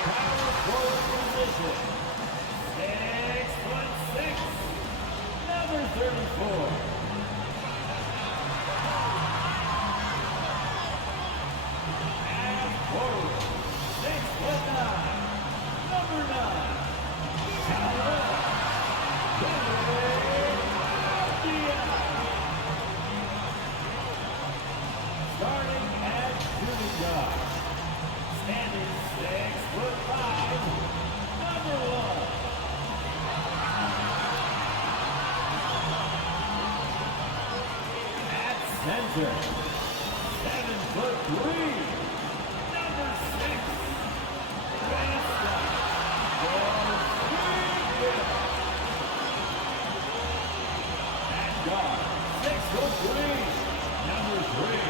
Power forward position, 6'6", number 34. And forward, 6'9", number 9. Starting at shooting guard, standing 6'5", number 1. At center, 7'3", number 6. At guard, 6'3", number 3.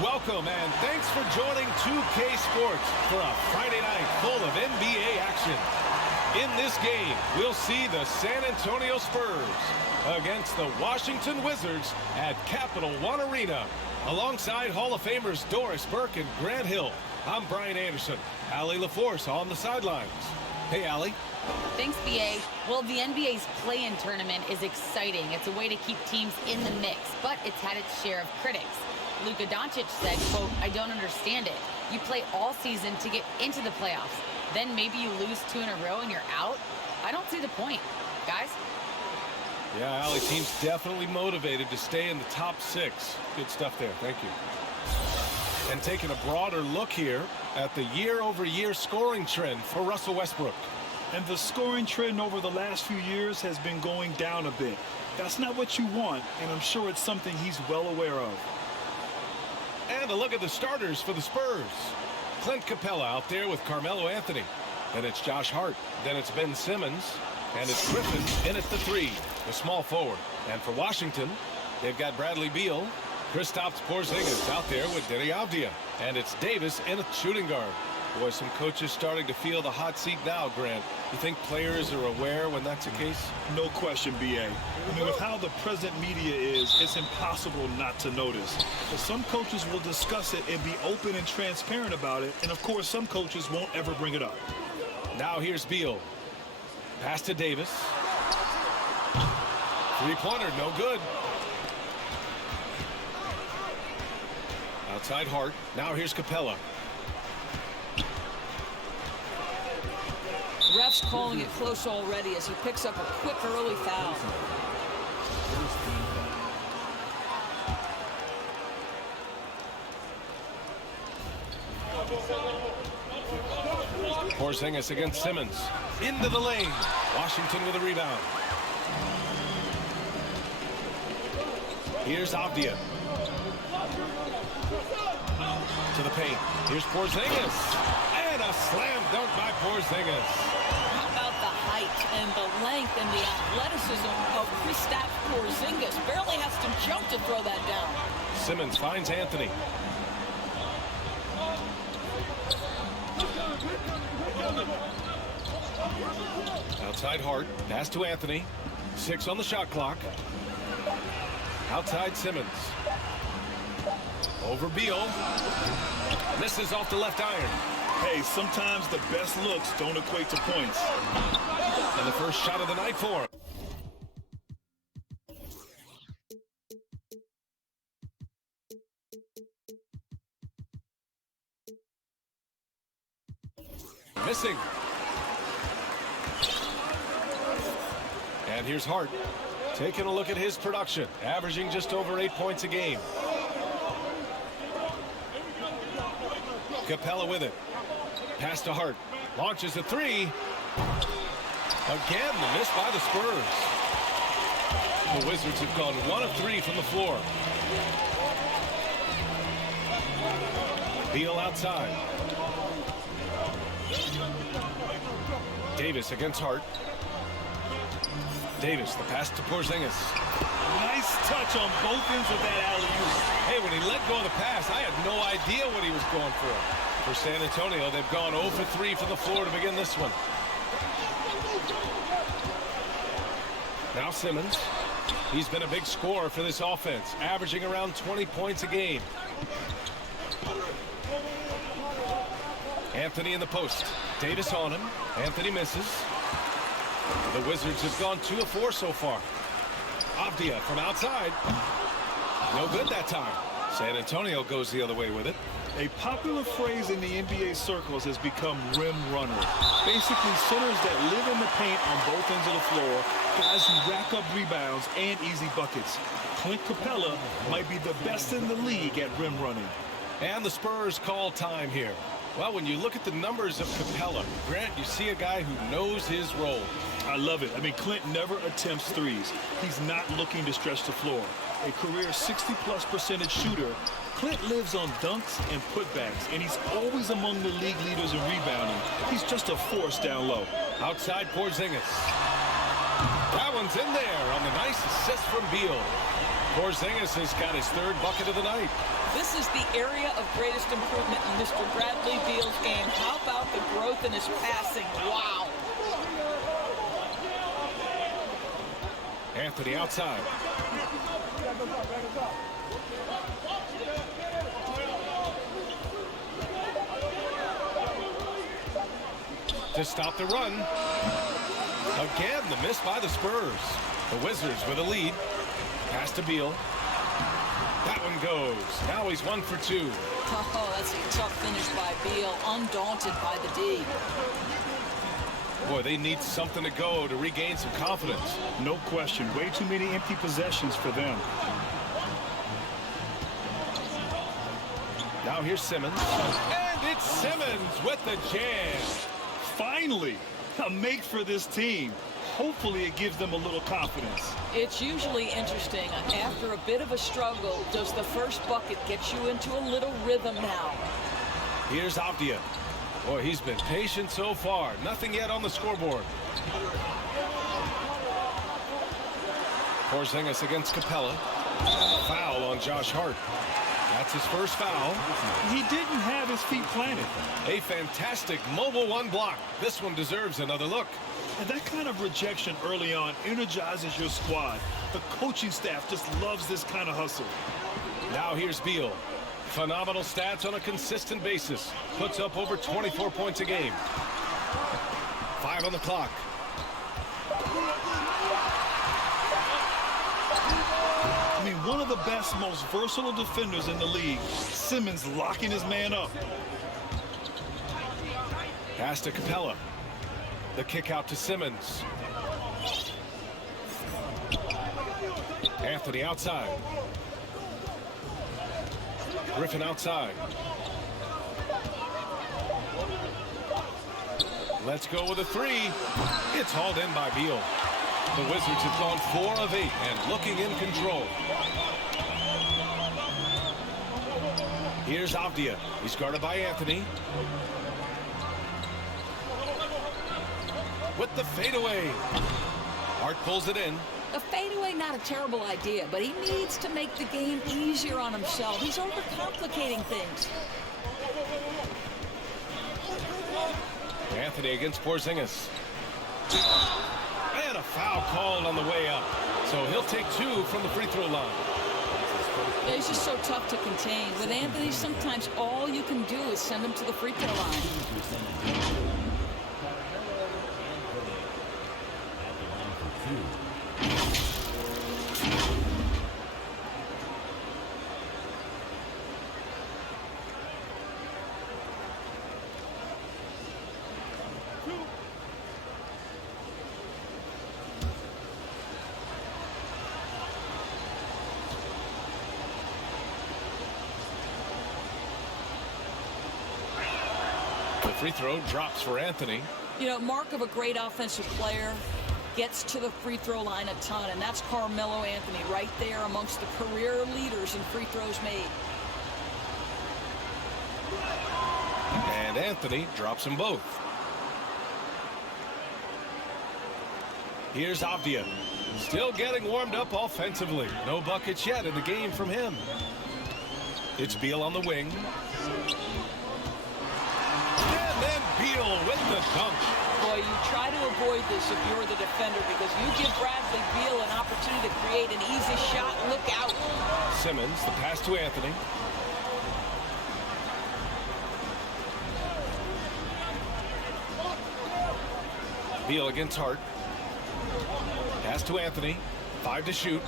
Welcome and thanks for joining 2K Sports for a Friday night full of NBA action. In this game, we'll see the San Antonio Spurs against the Washington Wizards at Capital One Arena. Alongside Hall of Famers Doris Burke and Grant Hill, I'm Brian Anderson. Allie LaForce on the sidelines. Hey, Allie. Thanks, BA. Well, the NBA's play-in tournament is exciting. It's a way to keep teams in the mix, but it's had its share of critics. Luka Doncic said, quote, "I don't understand it. You play all season to get into the playoffs. Then maybe you lose 2 in a row and you're out? I don't see the point." Guys? Yeah, Allie, team's definitely motivated to stay in the top 6. Good stuff there. Thank you. And taking a broader look here at the year-over-year scoring trend for Russell Westbrook. And the scoring trend over the last few years has been going down a bit. That's not what you want, and I'm sure it's something he's well aware of. And a look at the starters for the Spurs. Clint Capella out there with Carmelo Anthony. Then it's Josh Hart. Then it's Ben Simmons. And it's Griffin in at the 3, the small forward. And for Washington, they've got Bradley Beal. Kristaps Porzingis out there with Deni Avdija. And it's Davis in at shooting guard. Boy, some coaches starting to feel the hot seat now, Grant. You think players are aware when that's the case? No question, BA. I mean, with how the present media is, it's impossible not to notice. But some coaches will discuss it and be open and transparent about it. And, of course, some coaches won't ever bring it up. Now here's Beal. Pass to Davis. Three-pointer, no good. Outside Hart. Now here's Capella. Ref's calling it close already as he picks up a quick early foul. Porzingis against Simmons. Into the lane. Washington with a rebound. Here's Avdija. To the paint. Here's Porzingis. And a slam dunk by Porzingis. How about the height and the length and the athleticism of Kristaps Porzingis? Barely has to jump to throw that down. Simmons finds Anthony. Outside Hart. Pass to Anthony. 6 on the shot clock. Outside Simmons. Over Beal. Misses off the left iron. Hey, sometimes the best looks don't equate to points. And the first shot of the night for him. Missing. And here's Hart. Taking a look at his production. Averaging just over 8 points a game. Capella with it. Pass to Hart. Launches a 3. Again, the miss by the Spurs. The Wizards have gone 1 of 3 from the floor. Beal outside. Davis against Hart. Davis, the pass to Porzingis. Nice touch on both ends of that alley-oop. Hey, when he let go of the pass, I had no idea what he was going for. For San Antonio, they've gone 0 for 3 from the floor to begin this one. Now Simmons. He's been a big scorer for this offense, averaging around 20 points a game. Anthony in the post. Davis on him. Anthony misses. The Wizards have gone 2 of 4 so far. Avdia from outside. No good that time. San Antonio goes the other way with it. A popular phrase in the NBA circles has become rim runner. Basically, centers that live in the paint on both ends of the floor, guys who rack up rebounds and easy buckets. Clint Capella might be the best in the league at rim running. And the Spurs call time here. Well, when you look at the numbers of Capella, Grant, you see a guy who knows his role. I love it. I mean, Clint never attempts threes. He's not looking to stretch the floor. A career 60+% shooter, Clint lives on dunks and putbacks, and he's always among the league leaders in rebounding. He's just a force down low. Outside Porzingis. That one's in there on the nice assist from Beal. Porzingis has got his 3rd bucket of the night. This is the area of greatest improvement in Mr. Bradley Beal's game. How about the growth in his passing? Wow. Anthony outside. To stop the run. Again, the miss by the Spurs. The Wizards with a lead. Pass to Beal. That one goes. Now he's 1 for 2. Oh, that's a tough finish by Beal. Undaunted by the D. Boy, they need something to go to regain some confidence. No question. Way too many empty possessions for them. Now here's Simmons. And it's Simmons with the jam. Finally, a make for this team. Hopefully it gives them a little confidence. It's usually interesting. After a bit of a struggle, does the first bucket get you into a little rhythm now? Here's Avdia. Boy, he's been patient so far. Nothing yet on the scoreboard. Porzingis against Capella. Foul on Josh Hart. That's his first foul. He didn't have his feet planted. A fantastic mobile 1 block. This one deserves another look. And that kind of rejection early on energizes your squad. The coaching staff just loves this kind of hustle. Now here's Beal. Phenomenal stats on a consistent basis. Puts up over 24 points a game. 5 on the clock. I mean, one of the best, most versatile defenders in the league. Simmons locking his man up. Pass to Capella. The kick out to Simmons. Anthony outside. Griffin outside. Let's go with a 3. It's hauled in by Beal. The Wizards have gone 4 of 8 and looking in control. Here's Avdia. He's guarded by Anthony. With the fadeaway. Hart pulls it in. The fadeaway, not a terrible idea, but he needs to make the game easier on himself. He's overcomplicating things. Anthony against Porzingis. And a foul called on the way up. So he'll take 2 from the free throw line. Yeah, he's just so tough to contain. With Anthony, sometimes all you can do is send him to the free throw line. Free throw drops for Anthony. You know, mark of a great offensive player, gets to the free throw line a ton, and that's Carmelo Anthony right there amongst the career leaders in free throws made. And Anthony drops them both. Here's Avdia. Still getting warmed up offensively. No buckets yet in the game from him. It's Beal on the wing. And then Beal with the dunk. Boy, you try to avoid this if you're the defender, because you give Bradley Beal an opportunity to create an easy shot. Look out. Simmons, the pass to Anthony. Beal against Hart. Pass to Anthony. 5 to shoot.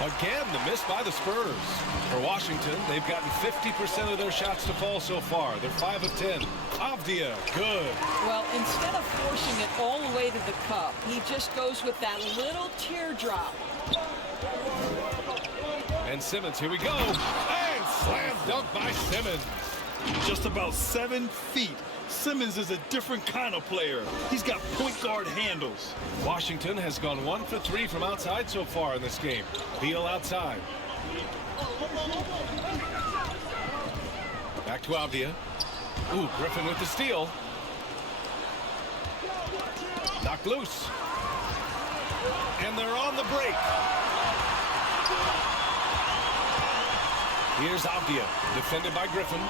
Again, the miss by the Spurs. For Washington, they've gotten 50% of their shots to fall so far. They're 5 of 10. Avdia, good. Well, instead of forcing it all the way to the cup, he just goes with that little teardrop. And Simmons, here we go. And slam dunk by Simmons. Just about 7 feet. Simmons is a different kind of player. He's got point guard handles. Washington has gone 1 for 3 from outside so far in this game. Beal outside. Back to Avdia. Ooh, Griffin with the steal. Knocked loose. And they're on the break. Here's Avdia, defended by Griffin.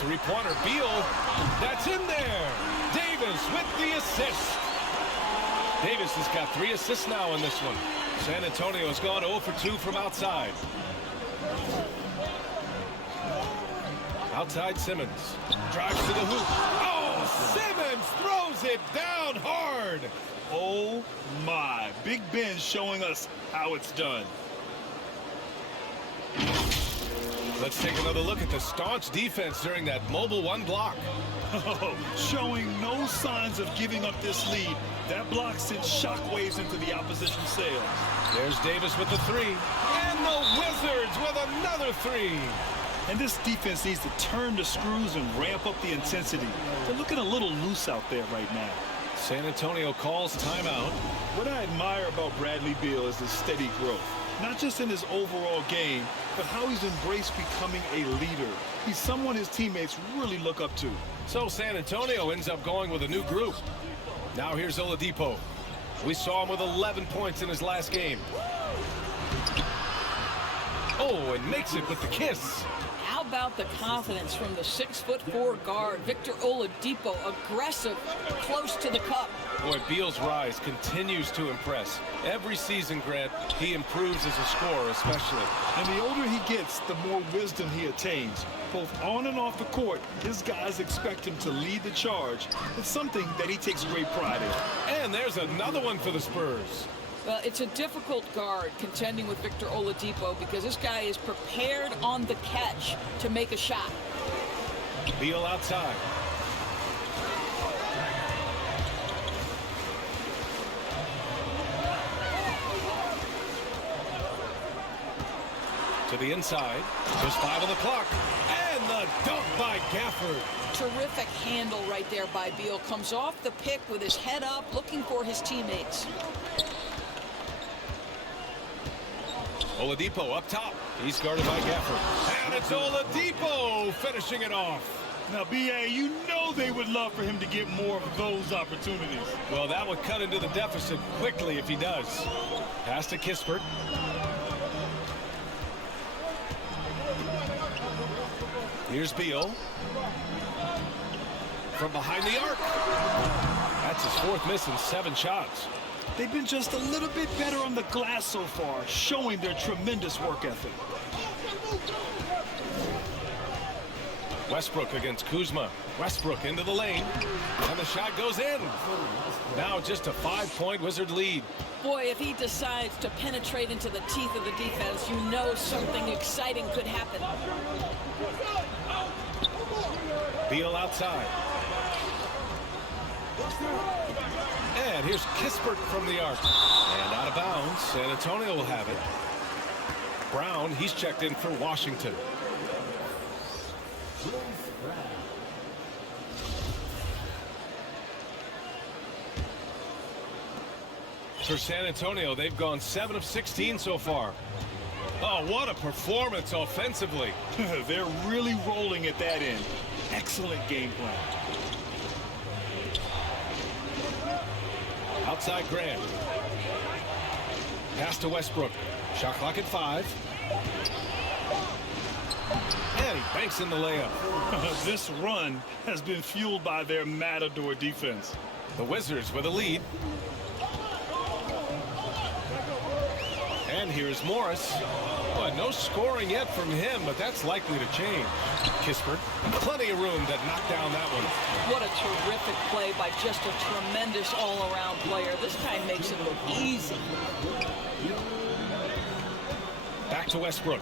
Three-pointer, Beal. That's in there. Davis with the assist. Davis has got 3 assists now in this one. San Antonio has gone 0 for 2 from outside. Outside Simmons. Drives to the hoop. Oh, Simmons throws it down hard. Oh, my. Big Ben showing us how it's done. Let's take another look at the staunch defense during that mobile 1 block. Showing no signs of giving up this lead. That block sent shockwaves into the opposition sails. There's Davis with the 3. And the Wizards with another 3. And this defense needs to turn the screws and ramp up the intensity. They're looking a little loose out there right now. San Antonio calls timeout. What I admire about Bradley Beal is the steady growth. Not just in his overall game, but how he's embraced becoming a leader. He's someone his teammates really look up to. So San Antonio ends up going with a new group. Now here's Oladipo. We saw him with 11 points in his last game. Oh, and makes it with the kiss. How about the confidence from the 6'4" guard, Victor Oladipo, aggressive, close to the cup. Boy, Beal's rise continues to impress. Every season, Grant, he improves as a scorer, especially. And the older he gets, the more wisdom he attains. Both on and off the court, his guys expect him to lead the charge. It's something that he takes great pride in. And there's another one for the Spurs. Well, it's a difficult guard contending with Victor Oladipo because this guy is prepared on the catch to make a shot. Beal outside. To the inside. Just 5 on the clock. And the dunk by Gafford. Terrific handle right there by Beal. Comes off the pick with his head up, looking for his teammates. Oladipo up top. He's guarded by Gafford. And it's Oladipo finishing it off. Now, B.A., you know they would love for him to get more of those opportunities. Well, that would cut into the deficit quickly if he does. Pass to Kispert. Here's Beal. From behind the arc. That's his 4th miss in 7 shots. They've been just a little bit better on the glass so far, showing their tremendous work ethic. Westbrook against Kuzma. Westbrook into the lane. And the shot goes in. Now just a 5-point Wizard lead. Boy, if he decides to penetrate into the teeth of the defense, you know something exciting could happen. Beal outside. And here's Kispert from the arc. And out of bounds. San Antonio will have it. Brown, he's checked in for Washington. For San Antonio, they've gone 7 of 16 so far. Oh, what a performance offensively. They're really rolling at that end. Excellent game plan. Outside Graham. Pass to Westbrook. Shot clock at 5. And he banks in the layup. This run has been fueled by their Matador defense. The Wizards with a lead. And here's Morris. Well, no scoring yet from him, but that's likely to change. Kispert, plenty of room that knocked down that one. What a terrific play by just a tremendous all-around player. This guy makes it look easy. Back to Westbrook.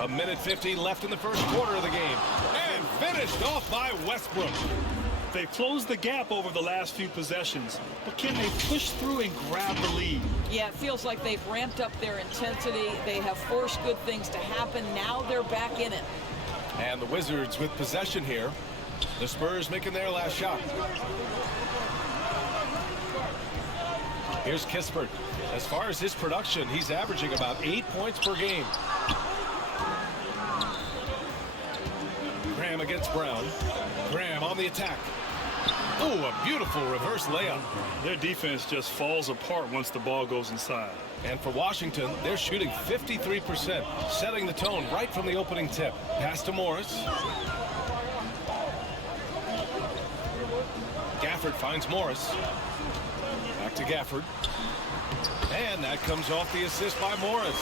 A minute 15 left in the first quarter of the game. And finished off by Westbrook. They've closed the gap over the last few possessions, but can they push through and grab the lead? Yeah, it feels like they've ramped up their intensity. They have forced good things to happen. Now they're back in it. And the Wizards with possession here. The Spurs making their last shot. Here's Kispert. As far as his production, he's averaging about 8 points per game. Graham against Brown. Graham on the attack. Oh, a beautiful reverse layup. Their defense just falls apart once the ball goes inside. And for Washington, they're shooting 53%, setting the tone right from the opening tip. Pass to Morris. Gafford finds Morris. Back to Gafford. And that comes off the assist by Morris.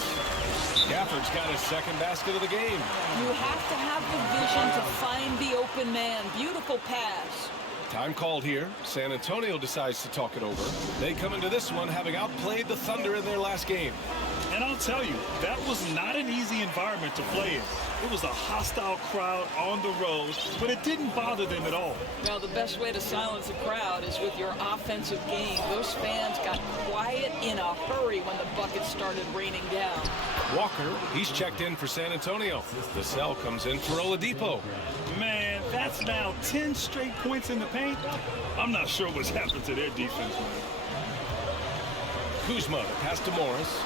Gafford's got his second basket of the game. You have to have the vision to find the open man. Beautiful pass. Time called here. San Antonio decides to talk it over. They come into this one having outplayed the Thunder in their last game. And I'll tell you, that was not an easy environment to play in. It was a hostile crowd on the road, but it didn't bother them at all. Now, the best way to silence a crowd is with your offensive game. Those fans got quiet in a hurry when the buckets started raining down. Walker, he's checked in for San Antonio. The cell comes in for Oladipo. Man, that's now 10 straight points in the paint. I'm not sure what's happened to their defense, man. Kuzma, pass to Morris.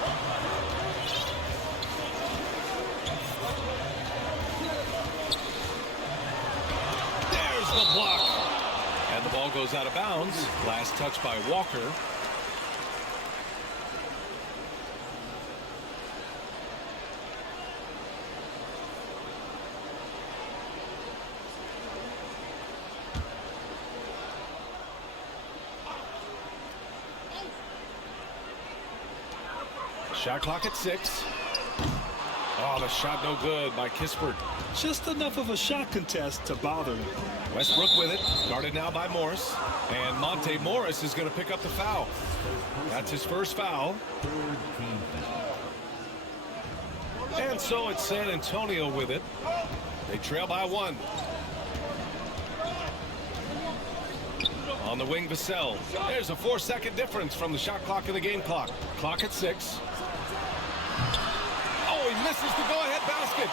There's the block. And the ball goes out of bounds. Last touch by Walker. Shot clock at 6. Oh, the shot no good by Kispert. Just enough of a shot contest to bother them. Westbrook with it, guarded now by Morris. And Monte Morris is going to pick up the foul. That's his first foul. And so it's San Antonio with it. They trail by 1. On the wing, Vassell. There's a 4-second difference from the shot clock and the game clock. Clock at 6. Oh, he misses the go-ahead basket.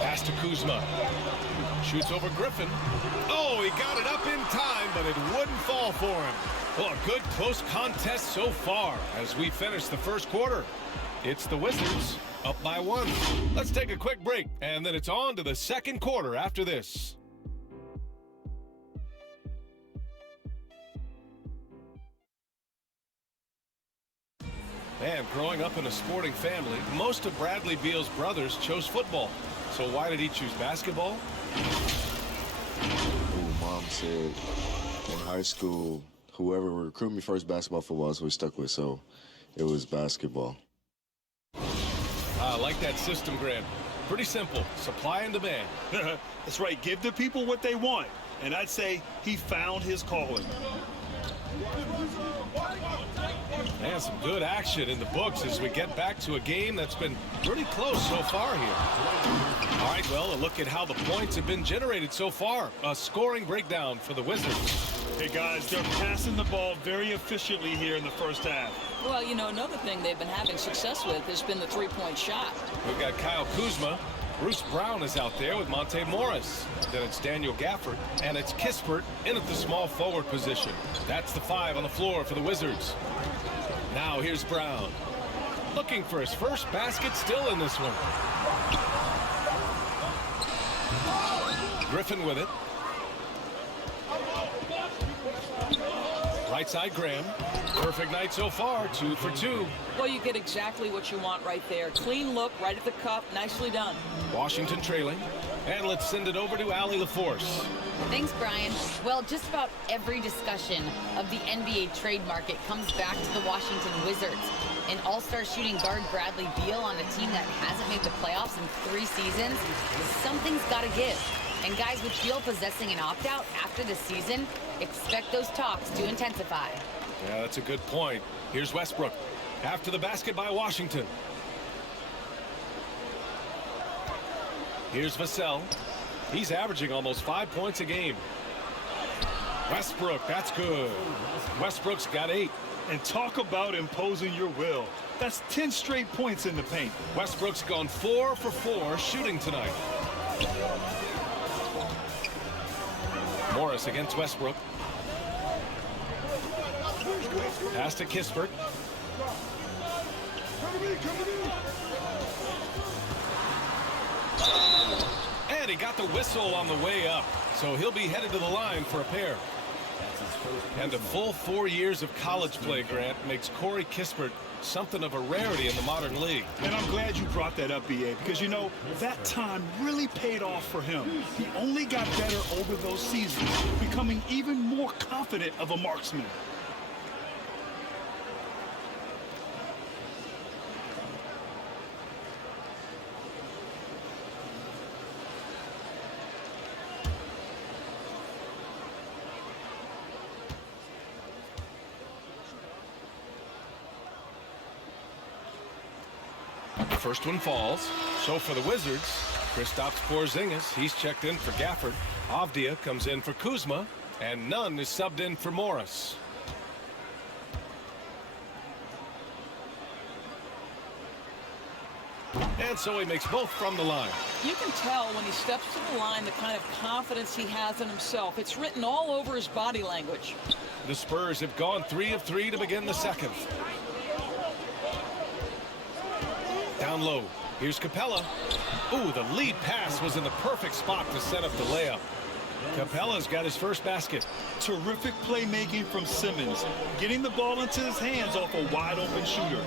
Pass to Kuzma. Shoots over Griffin. Oh, he got it up in time, but it wouldn't fall for him. Well, a good close contest so far as we finish the first quarter. It's the Wizards up by 1. Let's take a quick break, and then it's on to the second quarter after this. Man, growing up in a sporting family, most of Bradley Beal's brothers chose football. So why did he choose basketball? Mom said in high school, whoever would recruit me first, basketball, football is what we stuck with. So it was basketball. I like that system, Graham. Pretty simple. Supply and demand. That's right. Give the people what they want. And I'd say he found his calling. And some good action in the books as we get back to a game that's been pretty close so far here. All right, well, a look at how the points have been generated so far. A scoring breakdown for the Wizards. Hey, guys, they're passing the ball very efficiently here in the first half. Well, you know, another thing they've been having success with has been the three-point shot. We've got Kyle Kuzma Bruce Brown is out there with Monte Morris. Then it's Daniel Gafford, and it's Kispert in at the small forward position. That's the 5 on the floor for the Wizards. Now here's Brown. Looking for his first basket, still in this one. Griffin with it. Right side Graham. Perfect night so far, 2 for 2. Well, you get exactly what you want right there. Clean look, right at the cup, nicely done. Washington trailing. And let's send it over to Allie LaForce. Thanks, Brian. Well, just about every discussion of the NBA trade market comes back to the Washington Wizards. An all-star shooting guard Bradley Beal on a team that hasn't made the playoffs in 3 seasons. Something's got to give. And guys, with Beal possessing an opt-out after the season, expect those talks to intensify. Yeah, that's a good point. Here's Westbrook. After the basket by Washington. Here's Vassell. He's averaging almost 5 points a game. Westbrook, that's good. Westbrook's got 8. And talk about imposing your will. That's 10 straight points in the paint. Westbrook's gone 4 for 4 shooting tonight. Morris against Westbrook. Pass to Kispert. And he got the whistle on the way up. So he'll be headed to the line for a pair. And a full 4 years of college play, Grant, makes Corey Kispert something of a rarity in the modern league. And I'm glad you brought that up, B.A., because, you know, that time really paid off for him. He only got better over those seasons, becoming even more confident of a marksman. First one falls. So for the Wizards, Kristaps Porzingis, he's checked in for Gafford. Avdia comes in for Kuzma, and Nunn is subbed in for Morris. And so he makes both from the line. You can tell when he steps to the line the kind of confidence he has in himself. It's written all over his body language. The Spurs have gone 3 of 3 to begin the second. Down low. Here's Capella. Ooh, the lead pass was in the perfect spot to set up the layup. Capella's got his first basket. Terrific playmaking from Simmons, getting the ball into his hands off a wide-open shooter.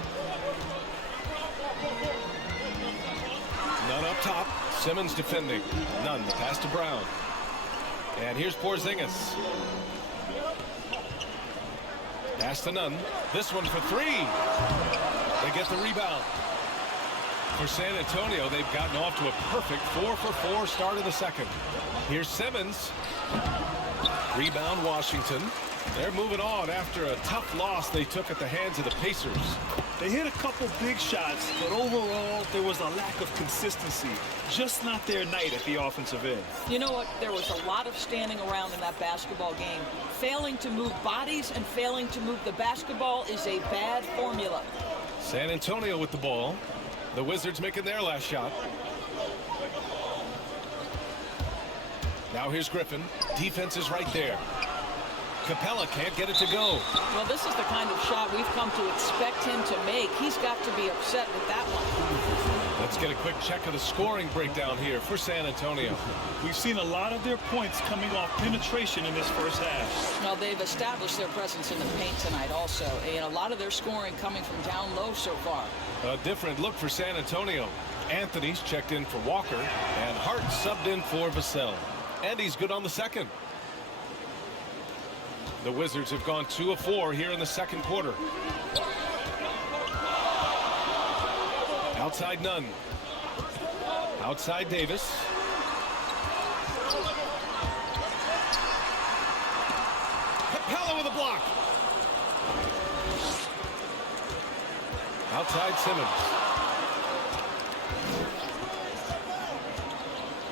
Nunn up top. Simmons defending. Nunn, the pass to Brown. And here's Porzingis. Pass to Nunn. This one for 3. They get the rebound. For San Antonio, they've gotten off to a perfect 4 for 4 start of the second. Here's Simmons. Rebound Washington. They're moving on after a tough loss they took at the hands of the Pacers. They hit a couple big shots, but overall, there was a lack of consistency. Just not their night at the offensive end. You know what? There was a lot of standing around in that basketball game. Failing to move bodies and failing to move the basketball is a bad formula. San Antonio with the ball. The Wizards making their last shot. Now here's Griffin. Defense is right there. Capella can't get it to go. Well, this is the kind of shot we've come to expect him to make. He's got to be upset with that one. Let's get a quick check of the scoring breakdown here for San Antonio. We've seen a lot of their points coming off penetration in this first half. Now, they've established their presence in the paint tonight also. And a lot of their scoring coming from down low so far. A different look for San Antonio. Anthony's checked in for Walker, and Hart subbed in for Vassell. And he's good on the second. The Wizards have gone 2 of 4 here in the second quarter. Outside Nunn. Outside Davis. Capella with a block. Outside Simmons.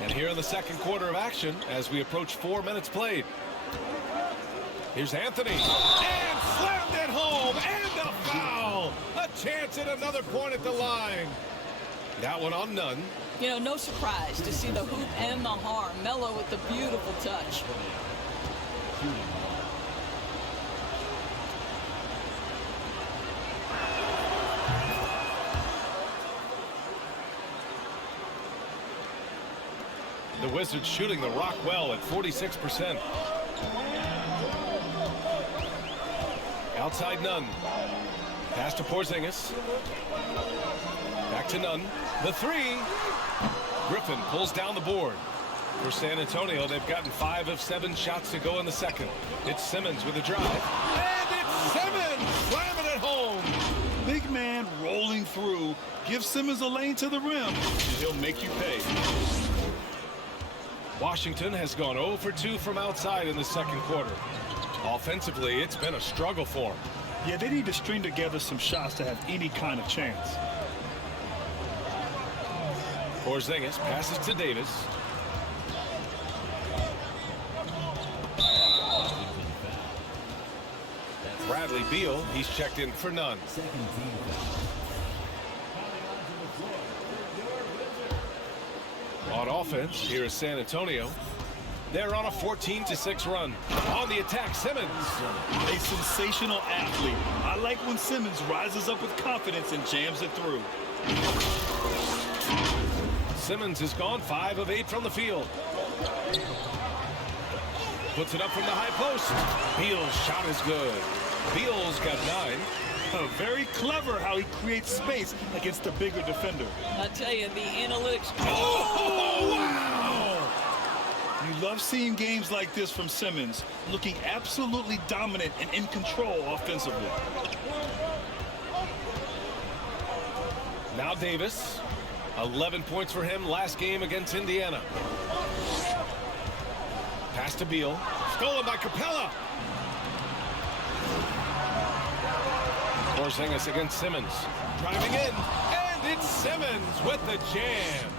And here in the second quarter of action as we approach 4 minutes played. Here's Anthony. And slammed it home. And a foul. A chance at another point at the line. That one on none. You know, no surprise to see the hoop and the harm. Melo with the beautiful touch. The Wizards shooting the rock well at 46%. Outside Nunn. Pass to Porzingis. Back to Nunn. The three. Griffin pulls down the board. For San Antonio, they've gotten 5 of 7 shots to go in the second. It's Simmons with a drive. And it's Simmons slamming it home. Big man rolling through. Give Simmons a lane to the rim, and he'll make you pay. Washington has gone 0 for 2 from outside in the second quarter. Offensively, it's been a struggle for them. Yeah, they need to string together some shots to have any kind of chance. Porzingis passes to Davis. Bradley Beal, he's checked in for none. On offense, here is San Antonio. They're on a 14-6 run. On the attack, Simmons. A sensational athlete. I like when Simmons rises up with confidence and jams it through. Simmons has gone 5 of 8 from the field. Puts it up from the high post. Beal's shot is good. Beal's got 9. Very clever how he creates space against the bigger defender. I tell you, the analytics. Oh, wow! You love seeing games like this from Simmons, looking absolutely dominant and in control offensively. Now Davis. 11 points for him last game against Indiana. Pass to Beal. Stolen by Capella. Porzingis against Simmons. Driving in. And it's Simmons with the jam.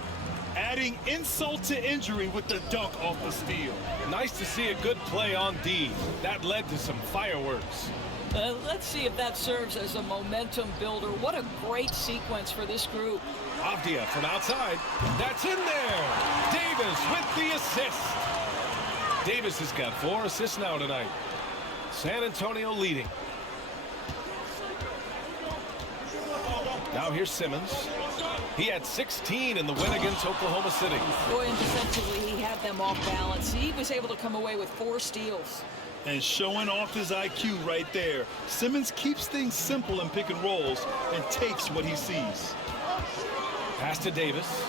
Adding insult to injury with the dunk off the steal. Nice to see a good play on D. That led to some fireworks. Let's see if that serves as a momentum builder. What a great sequence for this group. Avdia from outside. That's in there. Davis with the assist. Davis has got 4 assists now tonight. San Antonio leading. Now here's Simmons. He had 16 in the win against Oklahoma City. Boy, and defensively, he had them off balance. He was able to come away with 4 steals. And showing off his IQ right there. Simmons keeps things simple in pick and rolls and takes what he sees. Pass to Davis.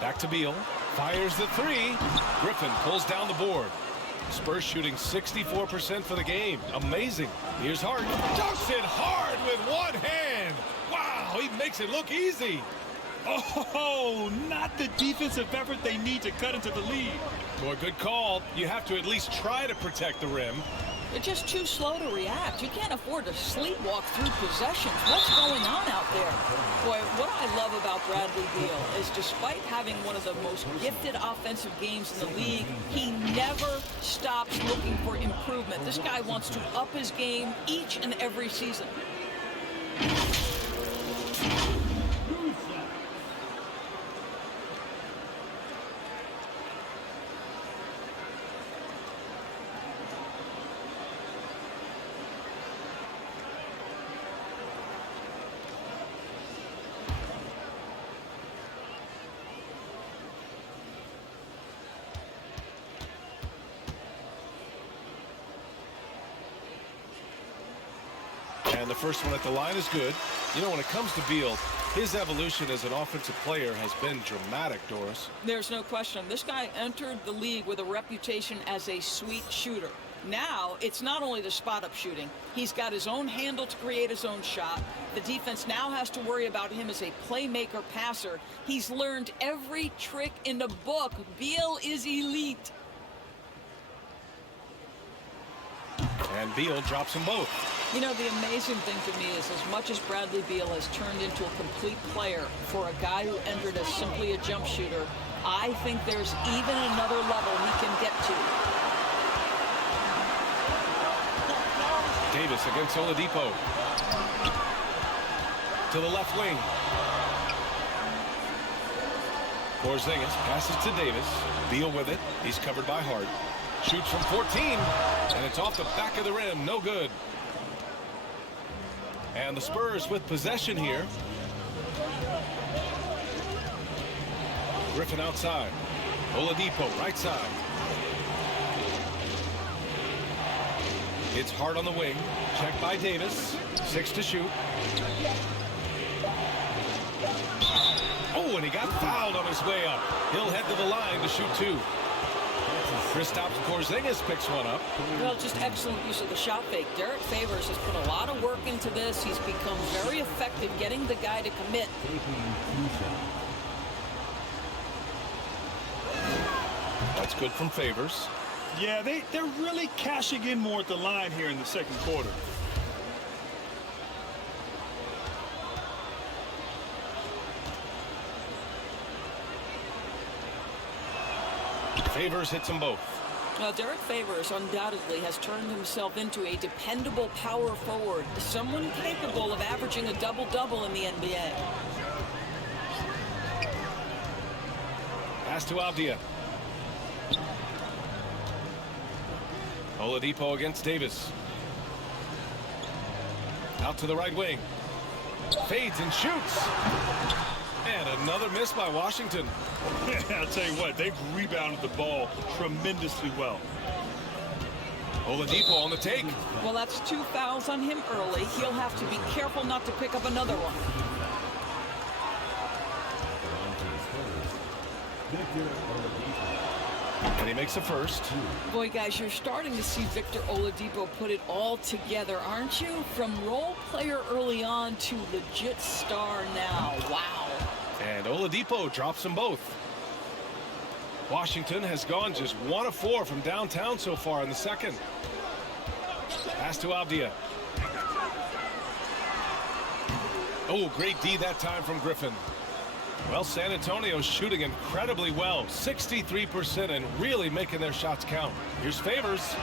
Back to Beal. Fires the 3. Griffin pulls down the board. Spurs shooting 64% for the game. Amazing. Here's Hart. Dunks it hard with one hand. Wow, he makes it look easy. Oh, not the defensive effort they need to cut into the lead. Boy, good call. You have to at least try to protect the rim. They're just too slow to react. You can't afford to sleepwalk through possessions. What's going on out there? Boy, what I love about Bradley Beal is despite having one of the most gifted offensive games in the league, he never stops looking for improvement. This guy wants to up his game each and every season. And the first one at the line is good. You know, when it comes to Beal, his evolution as an offensive player has been dramatic, Doris. There's no question. This guy entered the league with a reputation as a sweet shooter. Now, it's not only the spot-up shooting. He's got his own handle to create his own shot. The defense now has to worry about him as a playmaker passer. He's learned every trick in the book. Beal is elite. And Beal drops them both. You know, the amazing thing to me is as much as Bradley Beal has turned into a complete player, for a guy who entered as simply a jump shooter, I think there's even another level he can get to. Davis against Oladipo. to the left wing. Porzingis passes to Davis. Beal with it. He's covered by Hart. Shoots from 14, and it's off the back of the rim. No good. And the Spurs with possession here. Griffin outside. Oladipo right side. It's Hart on the wing. Checked by Davis. 6 to shoot. Oh, and he got fouled on his way up. He'll head to the line to shoot 2. Kristaps Porzingis picks one up. Well, just excellent use of the shot fake. Derek Favors has put a lot of work into this. He's become very effective getting the guy to commit. That's good from Favors. Yeah, they're really cashing in more at the line here in the second quarter. Favors hits them both. Now, Derek Favors undoubtedly has turned himself into a dependable power forward, someone capable of averaging a double-double in the NBA. Pass to Avdia. Oladipo against Davis. Out to the right wing. Fades and shoots. And another miss by Washington. I'll tell you what, they've rebounded the ball tremendously well. Oladipo on the take. Well, that's 2 fouls on him early. He'll have to be careful not to pick up another one. And he makes a first. Boy, guys, you're starting to see Victor Oladipo put it all together, aren't you? From role player early on to legit star now. Wow. And Oladipo drops them both. Washington has gone just 1 of 4 from downtown so far in the second. Pass to Avdia. Oh, great D that time from Griffin. Well, San Antonio's shooting incredibly well. 63% and really making their shots count. Here's Favors.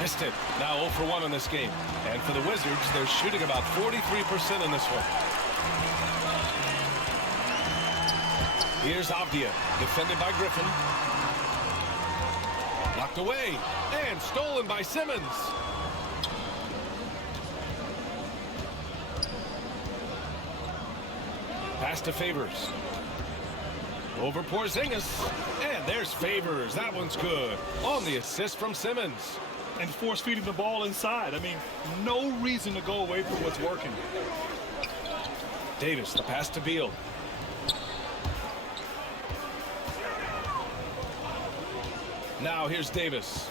Missed it. Now 0 for 1 in this game. And for the Wizards, they're shooting about 43% in this one. Here's Avdia, defended by Griffin. Knocked away and stolen by Simmons. Pass to Favors. Over Porzingis. And there's Favors. That one's good. On the assist from Simmons. And force feeding the ball inside. I mean, no reason to go away from what's working. Davis, the pass to Beal. Now here's Davis.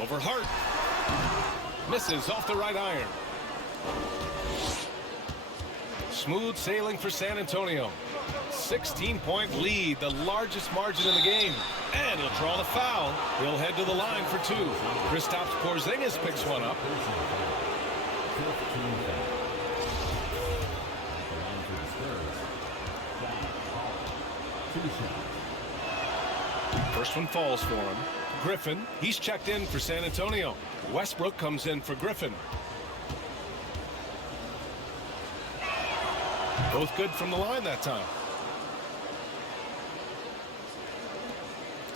Over Hart. Misses off the right iron. Smooth sailing for San Antonio. 16-point lead, the largest margin in the game. And he'll draw the foul. He'll head to the line for 2. Kristaps Porzingis picks one up. First one falls for him. Griffin, he's checked in for San Antonio. Westbrook comes in for Griffin. Both good from the line that time.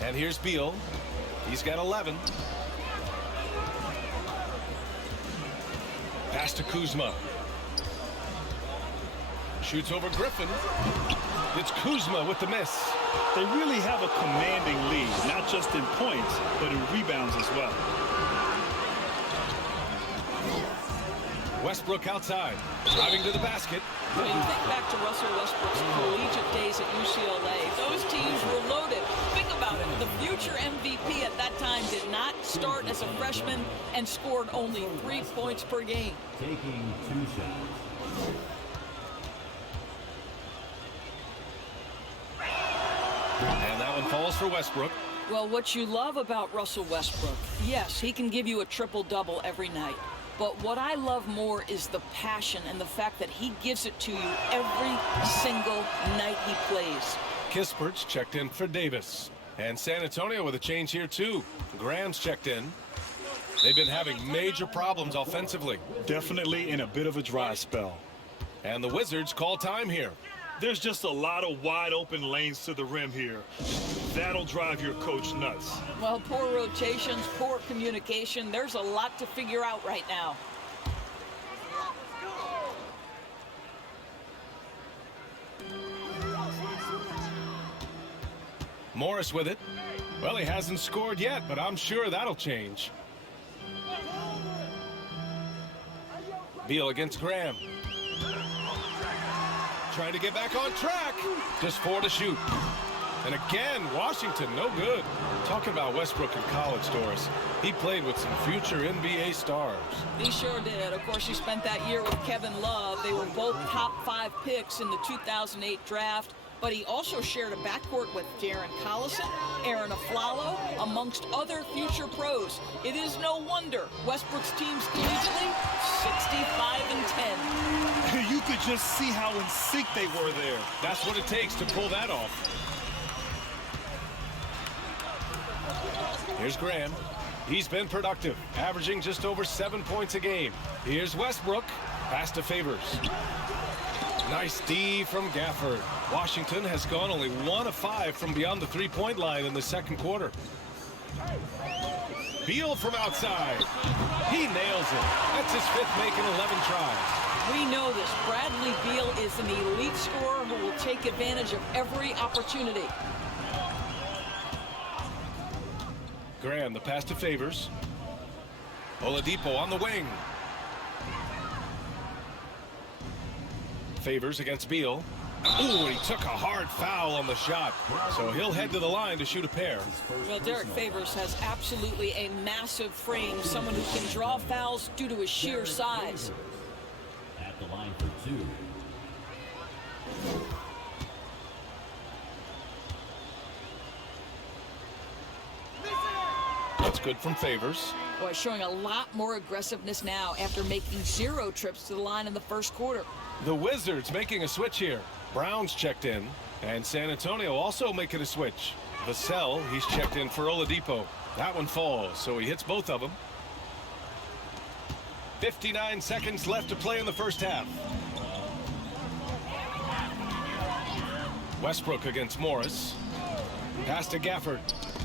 And here's Beal. He's got 11. Pass to Kuzma. Shoots over Griffin. It's Kuzma with the miss. They really have a commanding lead, not just in points, but in rebounds as well. Westbrook outside, driving to the basket. When you think back to Russell Westbrook's collegiate days at UCLA, those teams were loaded. Think about it. The future MVP at that time did not start as a freshman and scored only 3 points per game. Taking 2 shots. And that one falls for Westbrook. Well, what you love about Russell Westbrook, yes, he can give you a triple-double every night. But what I love more is the passion and the fact that he gives it to you every single night he plays. Kispert's checked in for Davis. And San Antonio with a change here, too. Graham's checked in. They've been having major problems offensively. Definitely in a bit of a dry spell. And the Wizards call time here. There's just a lot of wide open lanes to the rim here. That'll drive your coach nuts. Well, poor rotations, poor communication. There's a lot to figure out right now. Morris with it. Well, he hasn't scored yet, but I'm sure that'll change. Beal against Graham. Trying to get back on track. Just 4 to shoot. And again, Washington, no good. Talking about Westbrook in college, Doris. He played with some future NBA stars. He sure did. Of course, he spent that year with Kevin Love. They were both top 5 picks in the 2008 draft. But he also shared a backcourt with Darren Collison, Aaron Aflalo, amongst other future pros. It is no wonder Westbrook's teams collegiately 65-10. You could just see how in sync they were there. That's what it takes to pull that off. Here's Graham. He's been productive, averaging just over 7 points a game. Here's Westbrook. Pass to Favors. Nice D from Gafford. Washington has gone only 1 of 5 from beyond the three-point line in the second quarter. Beal from outside. He nails it. That's his 5th make in 11 tries. We know this. Bradley Beal is an elite scorer who will take advantage of every opportunity. Graham, the pass to Favors. Oladipo on the wing. Favors against Beal. Ooh, he took a hard foul on the shot. So he'll head to the line to shoot a pair. Well, Derek Favors has absolutely a massive frame, someone who can draw fouls due to his sheer size. At the line for 2. That's good from Favors. Boy, showing a lot more aggressiveness now after making 0 trips to the line in the first quarter. The Wizards making a switch here. Brown's checked in, and San Antonio also making a switch. Vassell, he's checked in for Oladipo. That one falls, so he hits both of them. 59 seconds left to play in the first half. Westbrook against Morris. Pass to Gafford.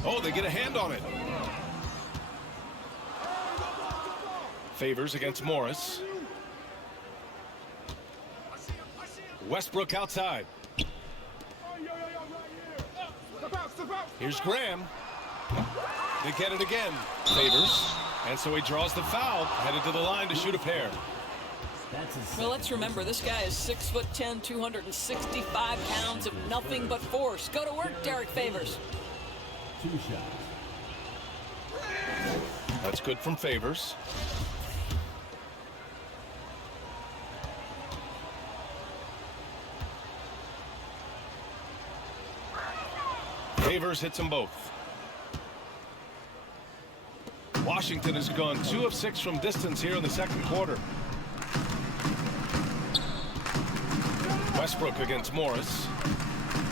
Oh, they get a hand on it. Favors against Morris. Westbrook outside. Here's Graham. They get it again. Favors. And so he draws the foul, headed to the line to shoot a pair. Well, let's remember, this guy is 6'10", 265 pounds of nothing but force. Go to work, Derek Favors. 2 shots. That's good from Favors. Favors hits them both. Washington has gone 2 of 6 from distance here in the second quarter. Westbrook against Morris.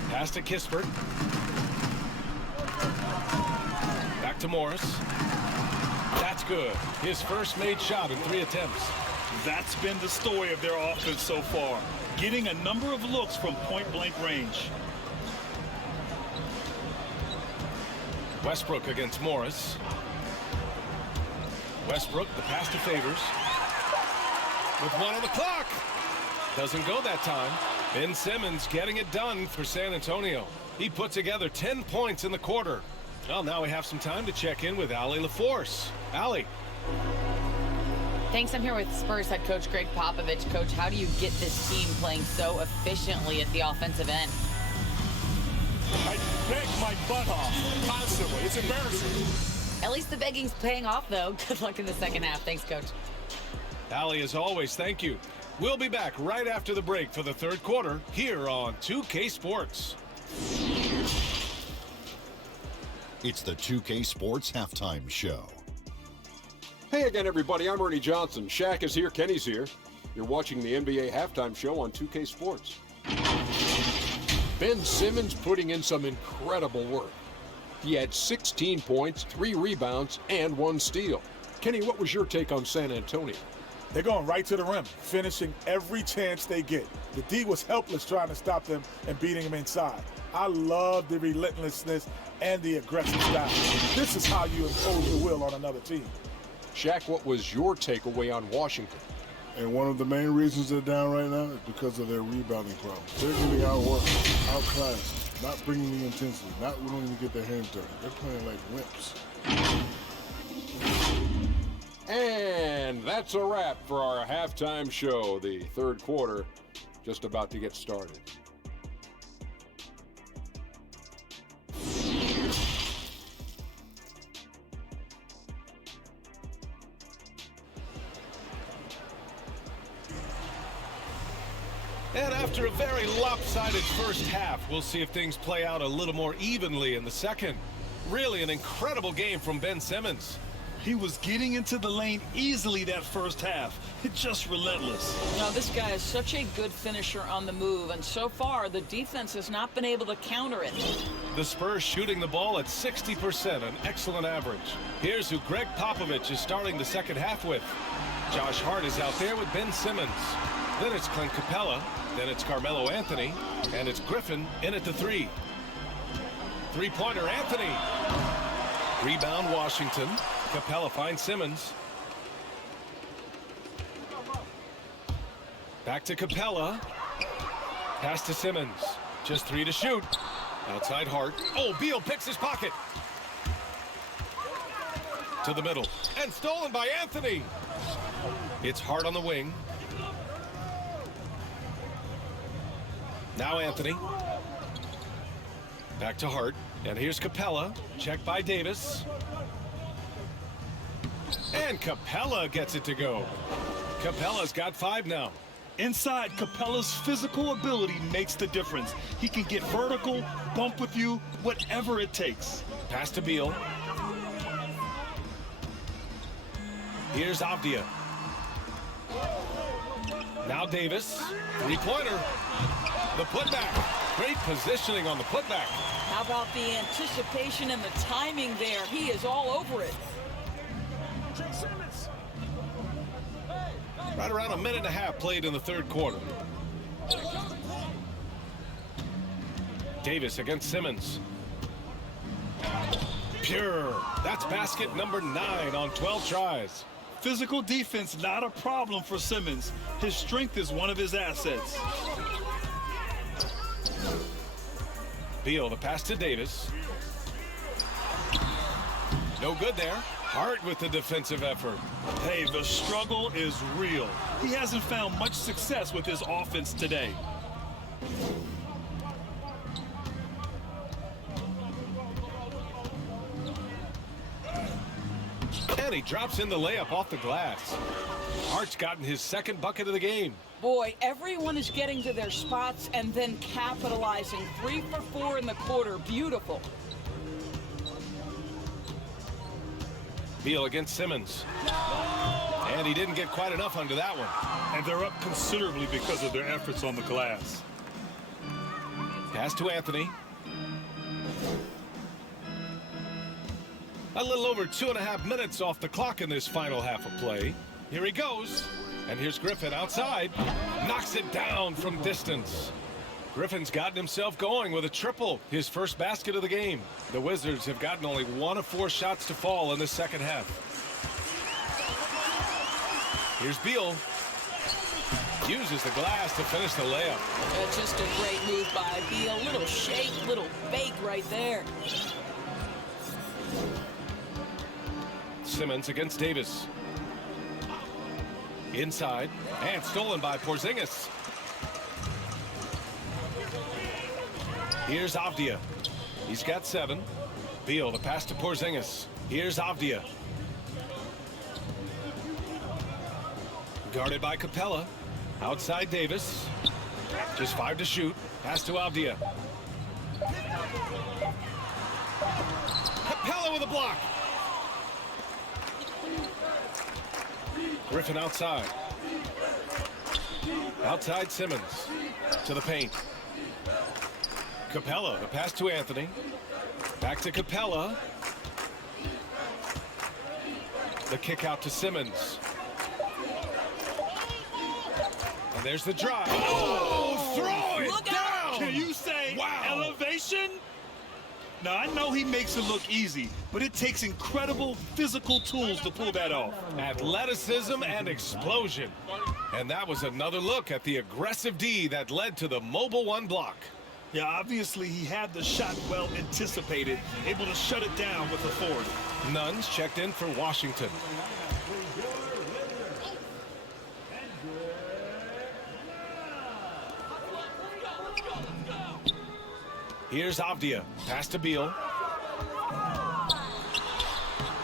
Pass to Kispert. Back to Morris. That's good. His first made shot in 3 attempts. That's been the story of their offense so far. Getting a number of looks from point-blank range. Westbrook against Morris. Westbrook, the pass to Favors. With 1 on the clock. Doesn't go that time. Ben Simmons getting it done for San Antonio. He put together 10 points in the quarter. Well, now we have some time to check in with Allie LaForce. Allie. Thanks. I'm here with Spurs head coach Greg Popovich. Coach, how do you get this team playing so efficiently at the offensive end? I beg my butt off constantly. It's embarrassing. At least the begging's paying off, though. Good luck in the second half. Thanks, Coach. Allie, as always, thank you. We'll be back right after the break for the third quarter here on 2K Sports. It's the 2K Sports Halftime Show. Hey again, everybody. I'm Ernie Johnson. Shaq is here. Kenny's here. You're watching the NBA Halftime Show on 2K Sports. Ben Simmons putting in some incredible work. He had 16 points, 3 rebounds, and 1 steal. Kenny, what was your take on San Antonio? They're going right to the rim, finishing every chance they get. The D was helpless trying to stop them and beating them inside. I love the relentlessness and the aggressive style. This is how you impose your will on another team. Shaq, what was your takeaway on Washington? And one of the main reasons they're down right now is because of their rebounding problems. They're getting outworked, outclassed, not bringing the intensity, not willing to get their hands dirty. They're playing like wimps. And that's a wrap for our halftime show. The third quarter just about to get started. And after a very lopsided first half, we'll see if things play out a little more evenly in the second. Really an incredible game from Ben Simmons. He was getting into the lane easily that first half. It's just relentless. Now, this guy is such a good finisher on the move, and so far, the defense has not been able to counter it. The Spurs shooting the ball at 60%, an excellent average. Here's who Greg Popovich is starting the second half with. Josh Hart is out there with Ben Simmons. Then it's Clint Capella. Then it's Carmelo Anthony. And it's Griffin in at the three. Three-pointer Anthony. Rebound Washington. Capella finds Simmons. Back to Capella. Pass to Simmons. Just three to shoot. Outside Hart. Oh, Beal picks his pocket. To the middle. And stolen by Anthony. It's Hart on the wing. Now Anthony. Back to Hart. And here's Capella. Checked by Davis. And Capella gets it to go. Capella's got 5 now. Inside, Capella's physical ability makes the difference. He can get vertical, bump with you, whatever it takes. Pass to Beal. Here's Avdia. Now Davis. Three-pointer. The putback. Great positioning on the putback. How about the anticipation and the timing there? He is all over it. Right around a minute and a half played in the third quarter. Davis against Simmons. Pure. That's basket number 9 on 12 tries. Physical defense, not a problem for Simmons. His strength is one of his assets. Beal, the pass to Davis. No good there. Hart with the defensive effort. Hey, the struggle is real. He hasn't found much success with his offense today. And he drops in the layup off the glass. Hart's gotten his second bucket of the game. Boy, everyone is getting to their spots and then capitalizing. 3 for 4 in the quarter. Beautiful. Beal against Simmons. And he didn't get quite enough under that one. And they're up considerably because of their efforts on the glass. Pass to Anthony. A little over 2.5 minutes off the clock in this final half of play. Here he goes. And here's Griffin outside. Knocks it down from distance. Griffin's gotten himself going with a triple, his first basket of the game. The Wizards have gotten only 1 of 4 shots to fall in the second half. Here's Beal. Uses the glass to finish the layup. That's just a great move by Beal. Little shake, little bake right there. Simmons against Davis. Inside, and stolen by Porzingis. Here's Avdia. He's got 7. Beal, the pass to Porzingis. Here's Avdia. Guarded by Capella. Outside Davis. Just 5 to shoot. Pass to Avdia. Capella with a block. Griffin outside. Outside Simmons. To the paint. Capella, the pass to Anthony. Back to Capella. The kick out to Simmons. And there's the drive. Oh, throw it Look down. out. Can you say Wow. elevation? Now, I know he makes it look easy, but it takes incredible physical tools to pull that off. Athleticism and explosion. And that was another look at the aggressive D that led to the mobile one block. Yeah, obviously he had the shot well anticipated, able to shut it down with authority. Nuns checked in for Washington. Here's Avdia. Pass to Beal.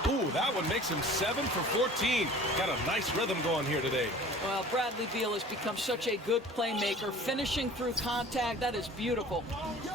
Ooh, that one makes him 7 for 14. Got a nice rhythm going here today. Well, Bradley Beal has become such a good playmaker, finishing through contact. That is beautiful.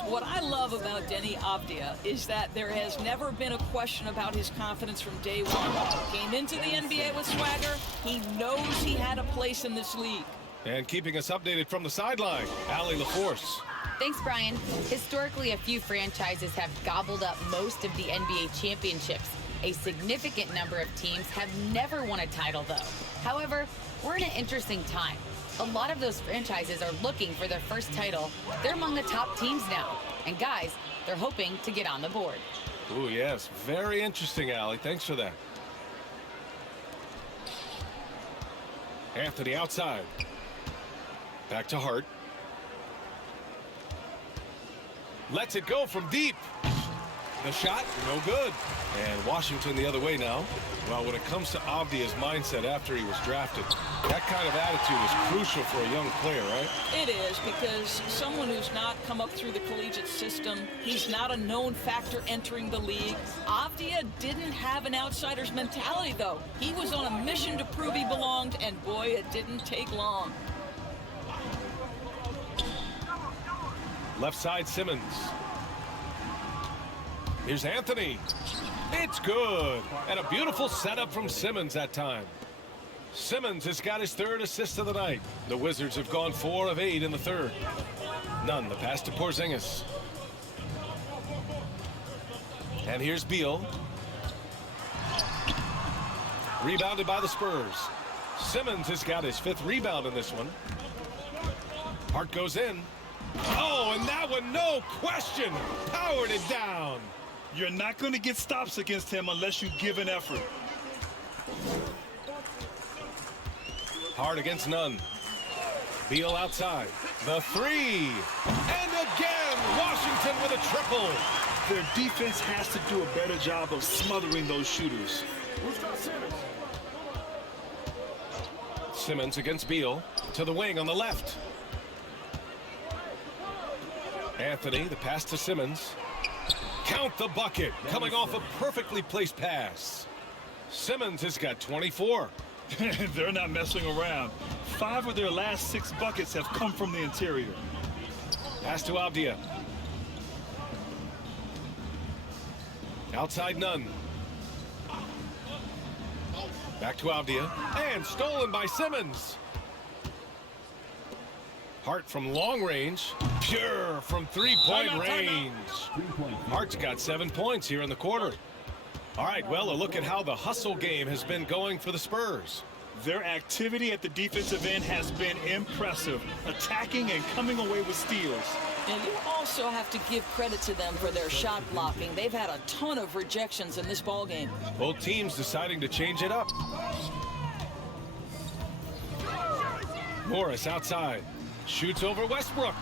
What I love about Deni Avdia is that there has never been a question about his confidence from day one. Came into the NBA with swagger. He knows he had a place in this league. And keeping us updated from the sideline, Allie LaForce. Thanks, Brian. Historically, a few franchises have gobbled up most of the NBA championships. A significant number of teams have never won a title, though. However, we're in an interesting time. A lot of those franchises are looking for their first title. They're among the top teams now. And guys, they're hoping to get on the board. Ooh, yes. Very interesting, Allie. Thanks for that. Anthony outside. Back to Hart. Lets it go from deep. The shot, no good. And Washington the other way now. Well, when it comes to Avdia's mindset after he was drafted, that kind of attitude is crucial for a young player, right? It is, because someone who's not come up through the collegiate system, he's not a known factor entering the league. Avdia didn't have an outsider's mentality, though. He was on a mission to prove he belonged, and boy, it didn't take long. Left side, Simmons. Here's Anthony. It's good. And a beautiful setup from Simmons that time. Simmons has got his third assist of the night. The Wizards have gone 4 of 8 in the third. None. The pass to Porzingis. And here's Beal. Rebounded by the Spurs. Simmons has got his 5th rebound in this one. Hart goes in. Oh, and that one, no question, powered it down. You're not going to get stops against him unless you give an effort. Hart against Nunn. Beal outside. The 3. And again, Washington with a triple. Their defense has to do a better job of smothering those shooters. Simmons against Beal. To the wing on the left. Anthony, the pass to Simmons. Count the bucket, coming off a perfectly placed pass. Simmons has got 24. They're not messing around. 5 of their last 6 buckets have come from the interior. Pass to Avdia. Outside Nunn. Back to Avdia. And stolen by Simmons. Hart from long range. Pure from 3-point range. Hart's got 7 points here in the quarter. All right, well, a look at how the hustle game has been going for the Spurs. Their activity at the defensive end has been impressive, attacking and coming away with steals. And you also have to give credit to them for their shot blocking. They've had a ton of rejections in this ballgame. Both teams deciding to change it up. Morris outside. Shoots over Westbrook.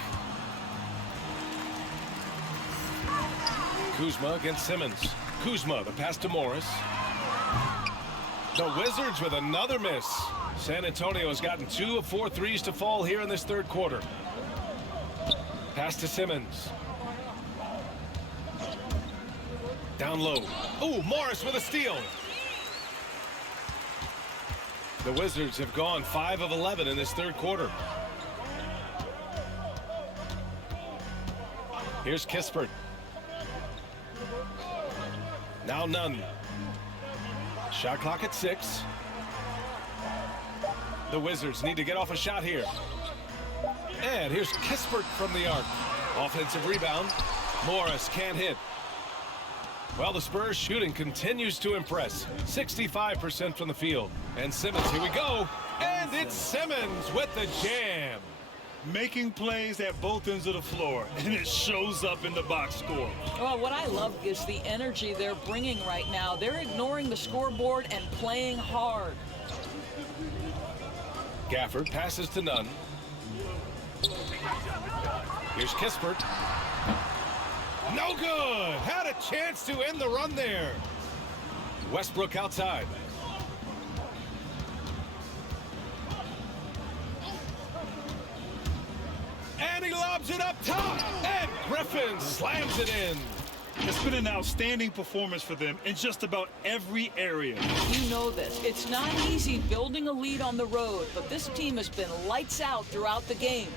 Kuzma against Simmons. Kuzma, the pass to Morris. The Wizards with another miss. San Antonio has gotten 2 of 4 threes to fall here in this third quarter. Pass to Simmons. Down low. Ooh, Morris with a steal. The Wizards have gone 5 of 11 in this third quarter. Here's Kispert. Now Nunn. Shot clock at 6. The Wizards need to get off a shot here. And here's Kispert from the arc. Offensive rebound. Morris can't hit. Well, the Spurs shooting continues to impress. 65% from the field. And Simmons, here we go. And it's Simmons with the jam. Making plays at both ends of the floor, and it shows up in the box score. Well, what I love is the energy they're bringing right now. They're ignoring the scoreboard and playing hard. Gafford passes to Nunn. Here's Kispert. No good. Had a chance to end the run there. Westbrook outside. And he lobs it up top. And Griffin slams it in. It's been an outstanding performance for them in just about every area. You know this. It's not easy building a lead on the road, but this team has been lights out throughout the game.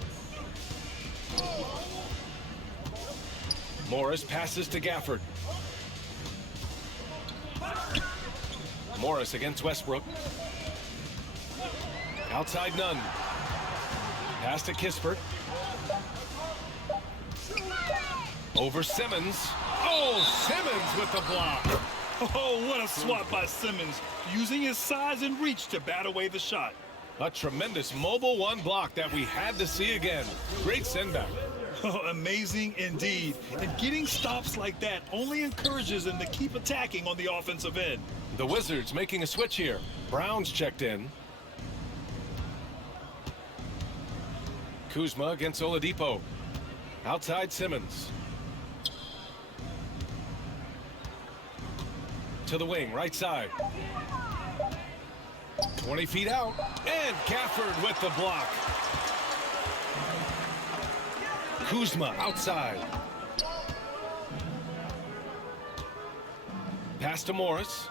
Morris passes to Gafford. Morris against Westbrook. Outside Nunn. Pass to Kispert. Over Simmons. Oh, Simmons with the block. Oh, what a swat by Simmons, using his size and reach to bat away the shot. A tremendous mobile one block that we had to see again. Great send back. Oh, amazing indeed. And getting stops like that only encourages them to keep attacking on the offensive end. The Wizards making a switch here. Brown's checked in. Kuzma against Oladipo. Outside Simmons. To the wing, right side. 20 feet out. And Gafford with the block. Kuzma outside. Pass to Morris.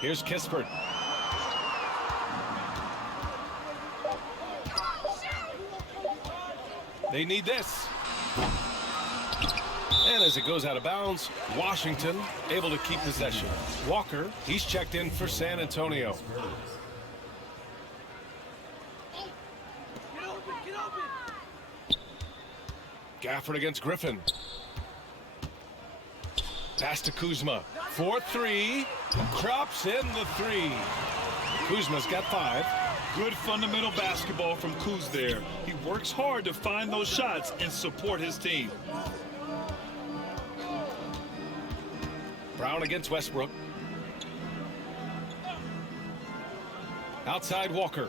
Here's Kispert. They need this. And as it goes out of bounds, Washington able to keep possession. Walker, he's checked in for San Antonio. Gafford against Griffin. Pass to Kuzma. 4-3. Crops in the three. Kuzma's got 5. Good fundamental basketball from Kuz there. He works hard to find those shots and support his team. Brown against Westbrook. Outside Walker.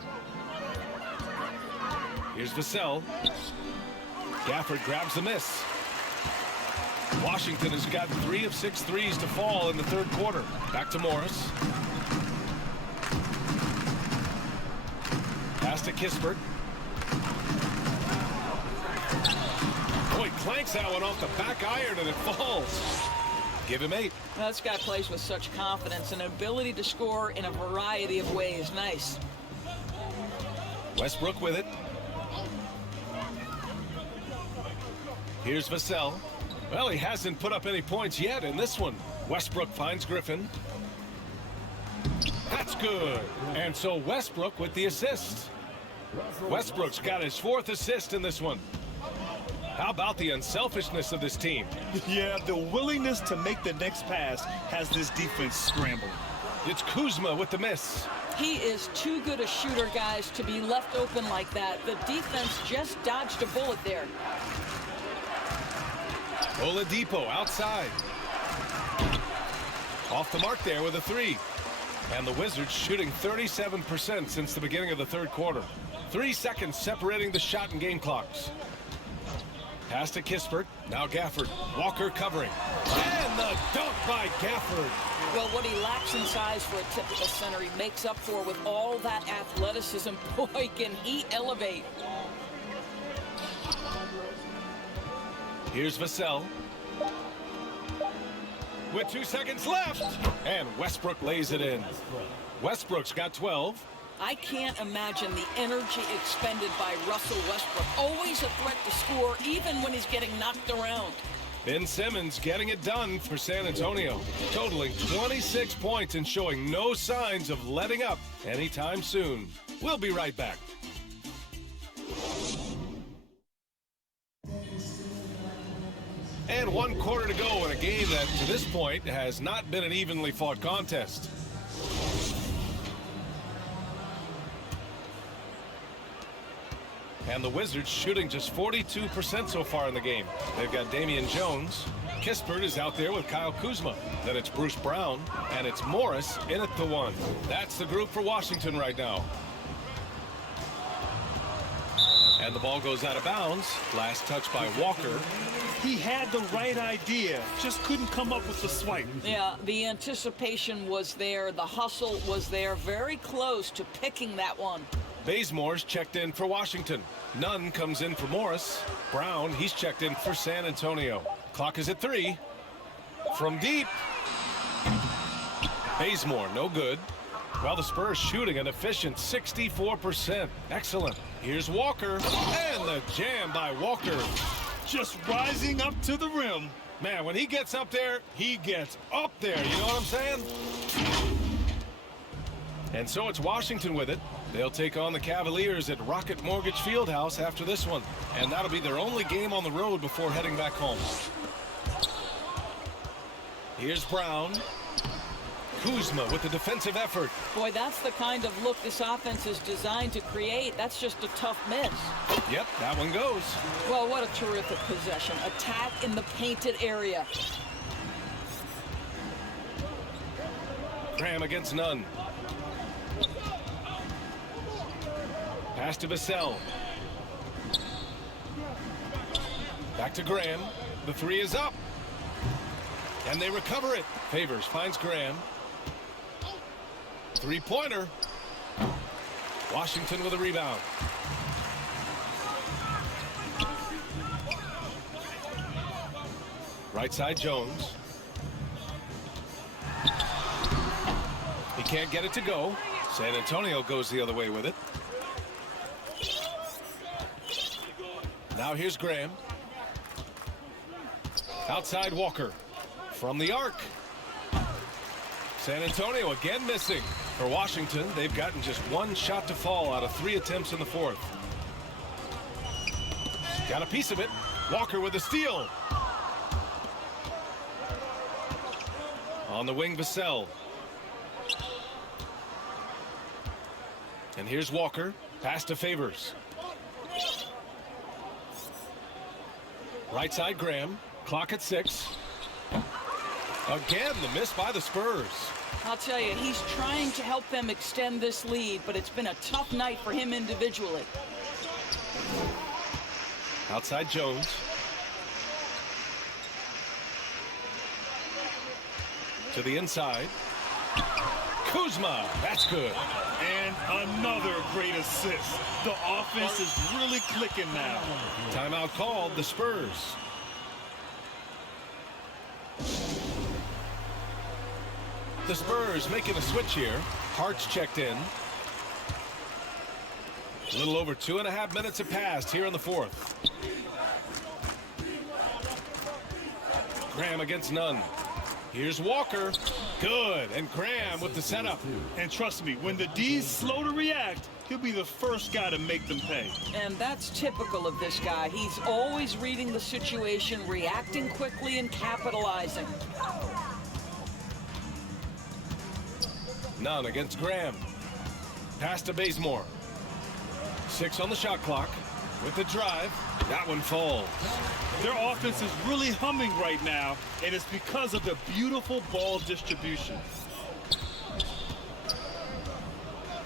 Here's Vassell. Gafford grabs the miss. Washington has got 3 of 6 threes to fall in the third quarter. Back to Morris. Pass to Kispert. Boy, clanks that one off the back iron and it falls. Give him 8. Well, this guy plays with such confidence and ability to score in a variety of ways. Nice. Westbrook with it. Here's Vassell. Well, he hasn't put up any points yet in this one. Westbrook finds Griffin. That's good. And so Westbrook with the assist. Westbrook's got his 4th assist in this one. How about the unselfishness of this team? Yeah, the willingness to make the next pass has this defense scrambled. It's Kuzma with the miss. He is too good a shooter, guys, to be left open like that. The defense just dodged a bullet there. Oladipo outside. Off the mark there with a 3. And the Wizards shooting 37% since the beginning of the third quarter. 3 seconds separating the shot and game clocks. Pass to Kispert. Now Gafford. Walker covering. And the dunk by Gafford. Well, what he lacks in size for a typical center, he makes up for with all that athleticism. Boy, can he elevate. Here's Vassell. With 2 seconds left. And Westbrook lays it in. Westbrook's got 12. I can't imagine the energy expended by Russell Westbrook. Always a threat to score, even when he's getting knocked around. Ben Simmons getting it done for San Antonio, totaling 26 points and showing no signs of letting up anytime soon. We'll be right back. And 1 quarter to go in a game that, to this point, has not been an evenly fought contest. And the Wizards shooting just 42% so far in the game. They've got Damian Jones. Kispert is out there with Kyle Kuzma. Then it's Bruce Brown, and it's Morris in at the 1. That's the group for Washington right now. And the ball goes out of bounds. Last touch by Walker. He had the right idea, just couldn't come up with the swipe. Yeah, the anticipation was there. The hustle was there. Very close to picking that one. Bazemore's checked in for Washington. Nunn comes in for Morris. Brown, he's checked in for San Antonio. Clock is at 3. From deep. Bazemore, no good. While the Spurs shooting an efficient 64%. Excellent. Here's Walker. And the jam by Walker. Just rising up to the rim. Man, when he gets up there, he gets up there. You know what I'm saying? And so it's Washington with it. They'll take on the Cavaliers at Rocket Mortgage Fieldhouse after this one. And that'll be their only game on the road before heading back home. Here's Brown. Kuzma with the defensive effort. Boy, that's the kind of look this offense is designed to create. That's just a tough miss. Yep, that one goes. Well, what a terrific possession. Attack in the painted area. Graham against Nunn. Pass to Vassell. Back to Graham. The 3 is up. And they recover it. Favors finds Graham. 3-pointer. Washington with a rebound. Right side Jones. He can't get it to go. San Antonio goes the other way with it. Now here's Graham. Outside Walker. From the arc. San Antonio again missing. For Washington, they've gotten just 1 shot to fall out of 3 attempts in the 4th. Got a piece of it. Walker with a steal. On the wing, Vassell. And here's Walker. Pass to Favors. Right side Graham. Clock at 6. Again, the miss by the Spurs. I'll tell you, he's trying to help them extend this lead, but it's been a tough night for him individually. Outside Jones. To the inside. Kuzma, that's good. And another great assist. The offense is really clicking now. Timeout called, the Spurs. The Spurs making a switch here. Hart's checked in. A little over 2.5 minutes have passed here in the 4th. Graham against Nunn. Here's Walker. Good. And Graham with the setup. And trust me, when the D's slow to react, he'll be the first guy to make them pay. And that's typical of this guy. He's always reading the situation, reacting quickly, and capitalizing. Nunn against Graham. Pass to Bazemore. 6 on the shot clock. With the drive. That one falls. Their offense is really humming right now, and it's because of the beautiful ball distribution.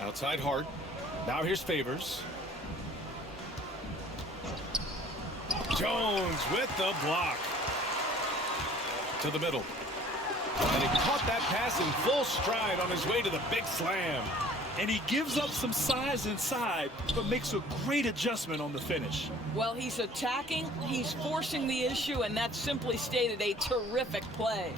Outside Hart. Now here's Favors. Jones with the block. To the middle. And he caught that pass in full stride on his way to the big slam. And he gives up some size inside, but makes a great adjustment on the finish. Well, he's attacking, he's forcing the issue, and that's simply stated a terrific play.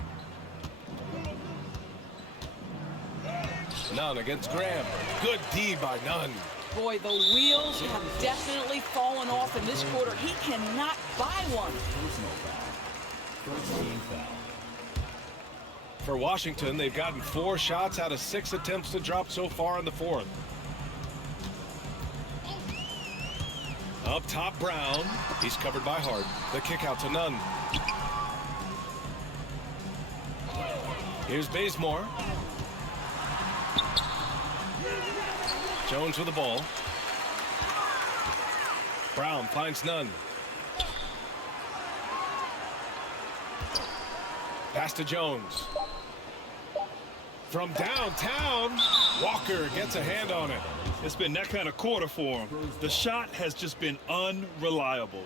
Nunn against Graham. Good D by Nunn. Boy, the wheels have definitely fallen off in this quarter. He cannot buy one. First team foul. For Washington, they've gotten 4 shots out of 6 attempts to drop so far in the 4th. Up top, Brown. He's covered by Hart. The kick out to Nunn. Here's Bazemore. Jones with the ball. Brown finds none. Pass to Jones. From downtown, Walker gets a hand on it. It's been that kind of quarter for him. The shot has just been unreliable.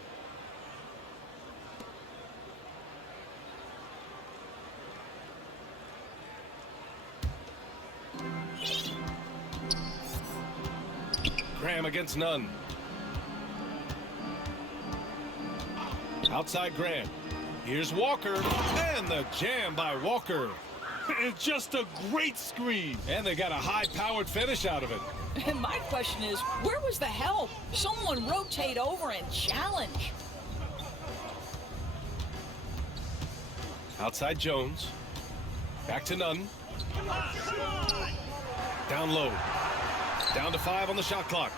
Graham against none. Outside Graham. Here's Walker, and the jam by Walker. It's just a great screen. And they got a high-powered finish out of it. And my question is, where was the help? Someone rotate over and challenge. Outside Jones. Back to none. Down low. Down to 5 on the shot clock.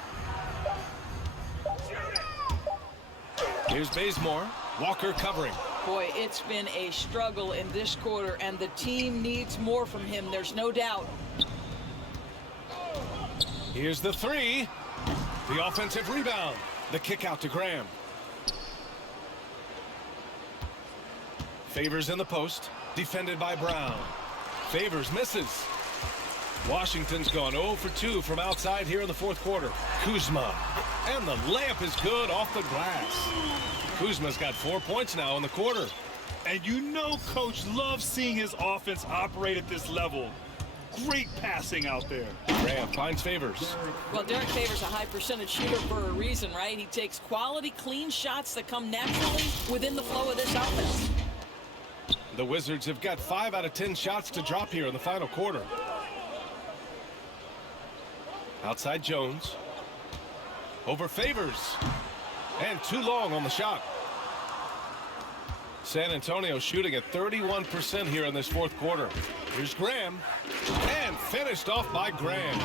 Here's Bazemore. Walker covering. Boy, it's been a struggle in this quarter, and the team needs more from him. There's no doubt. Here's the 3. The offensive rebound. The kick out to Graham. Favors in the post. Defended by Brown. Favors misses. Washington's gone 0 for 2 from outside here in the fourth quarter. Kuzma. And the layup is good off the glass. Kuzma's got 4 points now in the quarter. And you know Coach loves seeing his offense operate at this level. Great passing out there. Graham finds Favors. Well, Derek Favors a high percentage shooter for a reason, right? He takes quality, clean shots that come naturally within the flow of this offense. The Wizards have got 5 out of 10 shots to drop here in the final quarter. Outside Jones. Over Favors. And too long on the shot. San Antonio shooting at 31% here in this fourth quarter. Here's Graham. And finished off by Graham.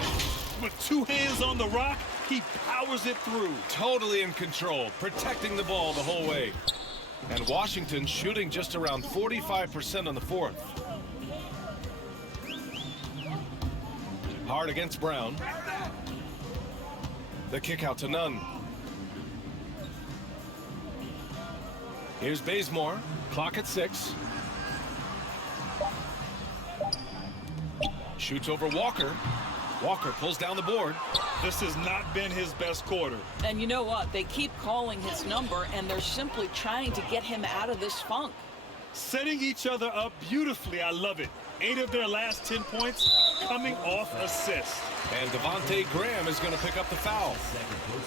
With 2 hands on the rock, he powers it through. Totally in control, protecting the ball the whole way. And Washington shooting just around 45% on the fourth. Hard against Brown. The kick out to none. Here's Bazemore. Clock at 6. Shoots over Walker. Walker pulls down the board. This has not been his best quarter. And you know what? They keep calling his number, and they're simply trying to get him out of this funk. Setting each other up beautifully. I love it. 8 of their last 10 points coming off assists. And Devontae Graham is going to pick up the foul.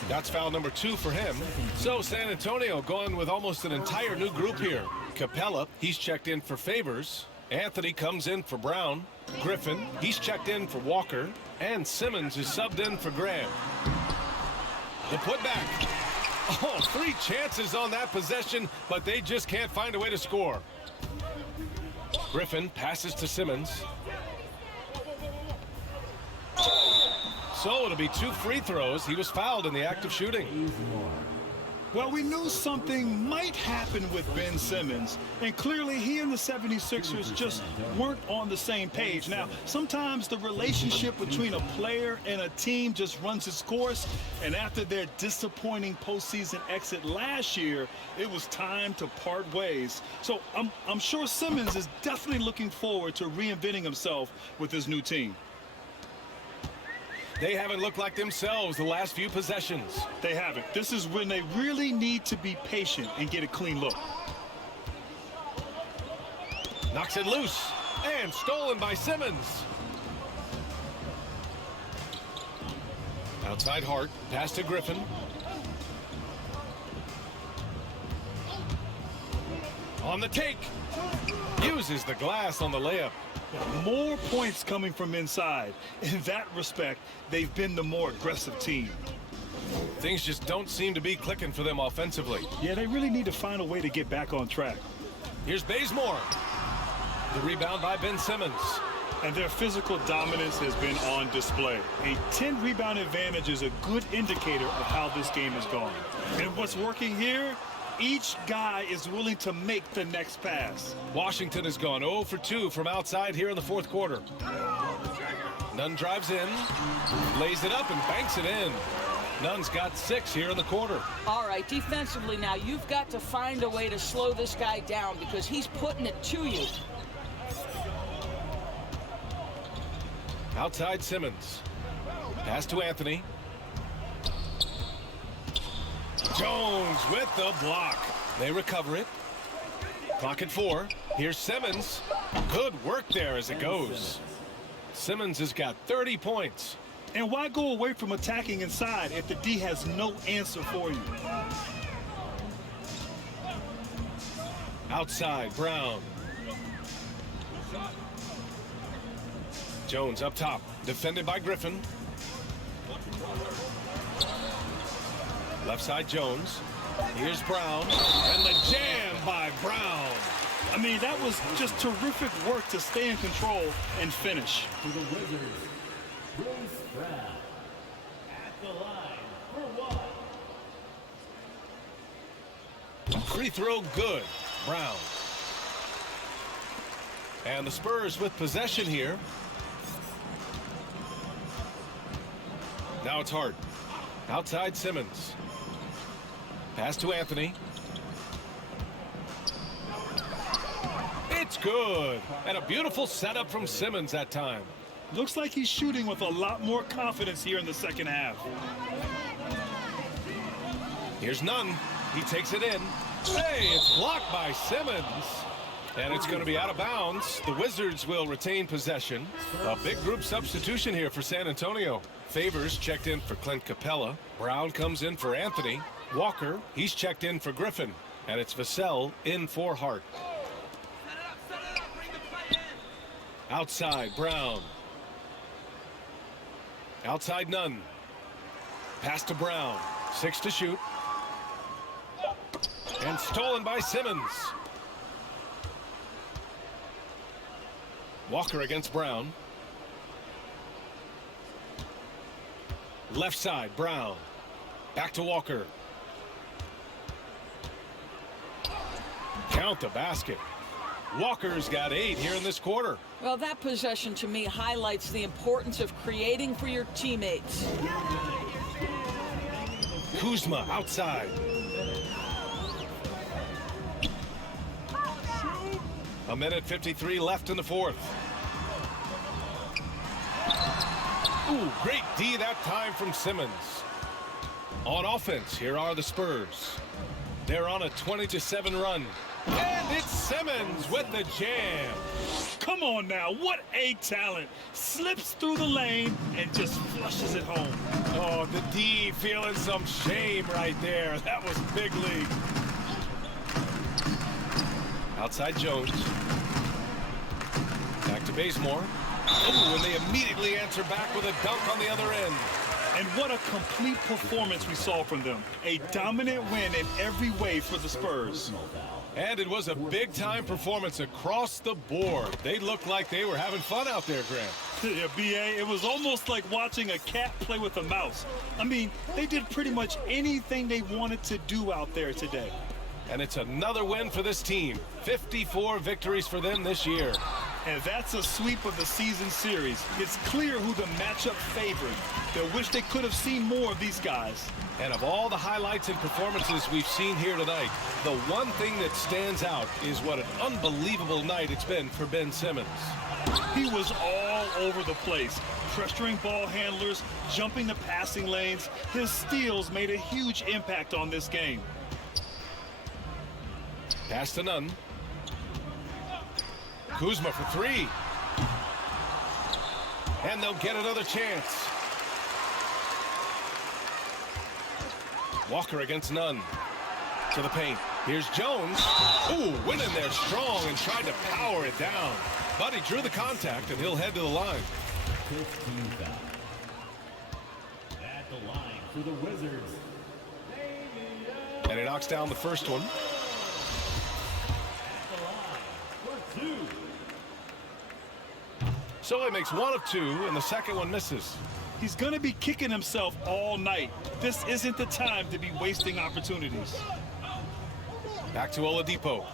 That's foul number 2 for him. So San Antonio going with almost an entire new group here. Capella, he's checked in for Favors. Anthony comes in for Brown. Griffin, he's checked in for Walker. And Simmons is subbed in for Graham. The putback. Oh, 3 chances on that possession, but they just can't find a way to score. Griffin passes to Simmons. So it'll be 2 free throws. He was fouled in the act of shooting. Well, we knew something might happen with Ben Simmons, and clearly he and the 76ers just weren't on the same page. Now, sometimes the relationship between a player and a team just runs its course, and after their disappointing postseason exit last year, it was time to part ways. So I'm sure Simmons is definitely looking forward to reinventing himself with his new team. They haven't looked like themselves the last few possessions. They haven't. This is when they really need to be patient and get a clean look. Knocks it loose and stolen by Simmons. Outside Hart, pass to Griffin. On the take, uses the glass on the layup. More points coming from inside. In that respect, they've been the more aggressive team. Things just don't seem to be clicking for them offensively. Yeah, they really need to find a way to get back on track. Here's Bazemore. The rebound by Ben Simmons. And their physical dominance has been on display. A 10-rebound advantage is a good indicator of how this game has gone. And what's working here Each guy is willing to make the next pass. Washington has gone 0 for 2 from outside here in the fourth quarter. Nunn drives in, lays it up and banks it in. Nunn's got 6 here in the quarter. All right, defensively now, you've got to find a way to slow this guy down because he's putting it to you. Outside Simmons. Pass to Anthony. Jones with the block. They recover it. Clock at 4. Here's Simmons. Good work there as it goes. Simmons has got 30 points. And why go away from attacking inside if the D has no answer for you? Outside, Brown. Jones up top, defended by Griffin. Left side, Jones. Here's Brown, and the jam by Brown. I mean, that was just terrific work to stay in control and finish. For the Wizards, Bruce Brown at the line for 1. Free throw good, Brown. And the Spurs with possession here. Now it's Hart. Outside Simmons. Pass to Anthony. It's good. And a beautiful setup from Simmons that time. Looks like he's shooting with a lot more confidence here in the second half. Here's Nunn. He takes it in. Hey, it's blocked by Simmons. And it's going to be out of bounds. The Wizards will retain possession. A big group substitution here for San Antonio. Favors checked in for Clint Capella. Brown comes in for Anthony. Walker, he's checked in for Griffin. And it's Vassell in for Hart. Outside, Brown. Outside, Nunn. Pass to Brown. 6 to shoot. And stolen by Simmons. Walker against Brown. Left side, Brown. Back to Walker. Count the basket. Walker's got 8 here in this quarter. Well, that possession to me highlights the importance of creating for your teammates. Kuzma outside. A minute 53 left in the fourth. Ooh, great D that time from Simmons. On offense, here are the Spurs. They're on a 20-7 run. And it's Simmons with the jam. Come on now, what a talent. Slips through the lane and just flushes it home. Oh, the D feeling some shame right there. That was big league. Outside Jones. Back to Bazemore. Oh, and they immediately answer back with a dunk on the other end. And what a complete performance we saw from them. A dominant win in every way for the Spurs. And it was a big-time performance across the board. They looked like they were having fun out there, Grant. Yeah, B.A., it was almost like watching a cat play with a mouse. I mean, they did pretty much anything they wanted to do out there today. And it's another win for this team. 54 victories for them this year. And that's a sweep of the season series. It's clear who the matchup favored. They wish they could have seen more of these guys. And of all the highlights and performances we've seen here tonight, the one thing that stands out is what an unbelievable night it's been for Ben Simmons. He was all over the place, pressuring ball handlers, jumping the passing lanes. His steals made a huge impact on this game. Pass to Nunn. Kuzma for 3. And they'll get another chance. Walker against Nunn. To the paint. Here's Jones. Ooh, went in there strong and tried to power it down. But he drew the contact, and he'll head to the line. 15 foul. At the line for the Wizards. And he knocks down the first one. At the line for 2. So he makes 1 of 2, and the second one misses. He's going to be kicking himself all night. This isn't the time to be wasting opportunities. Back to Oladipo.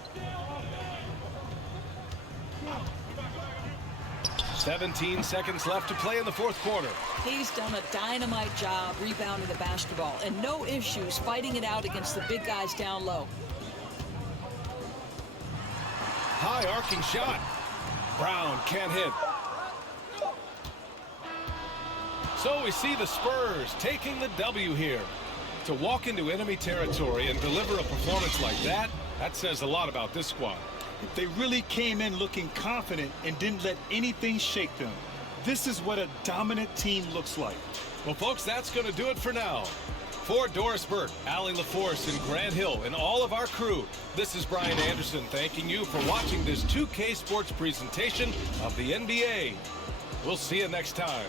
17 seconds left to play in the fourth quarter. He's done a dynamite job rebounding the basketball and no issues fighting it out against the big guys down low. High arcing shot. Brown can't hit. So we see the Spurs taking the W here. To walk into enemy territory and deliver a performance like that, that says a lot about this squad. They really came in looking confident and didn't let anything shake them. This is what a dominant team looks like. Well, folks, that's going to do it for now. For Doris Burke, Allie LaForce, and Grant Hill, and all of our crew, this is Brian Anderson thanking you for watching this 2K Sports presentation of the NBA. We'll see you next time.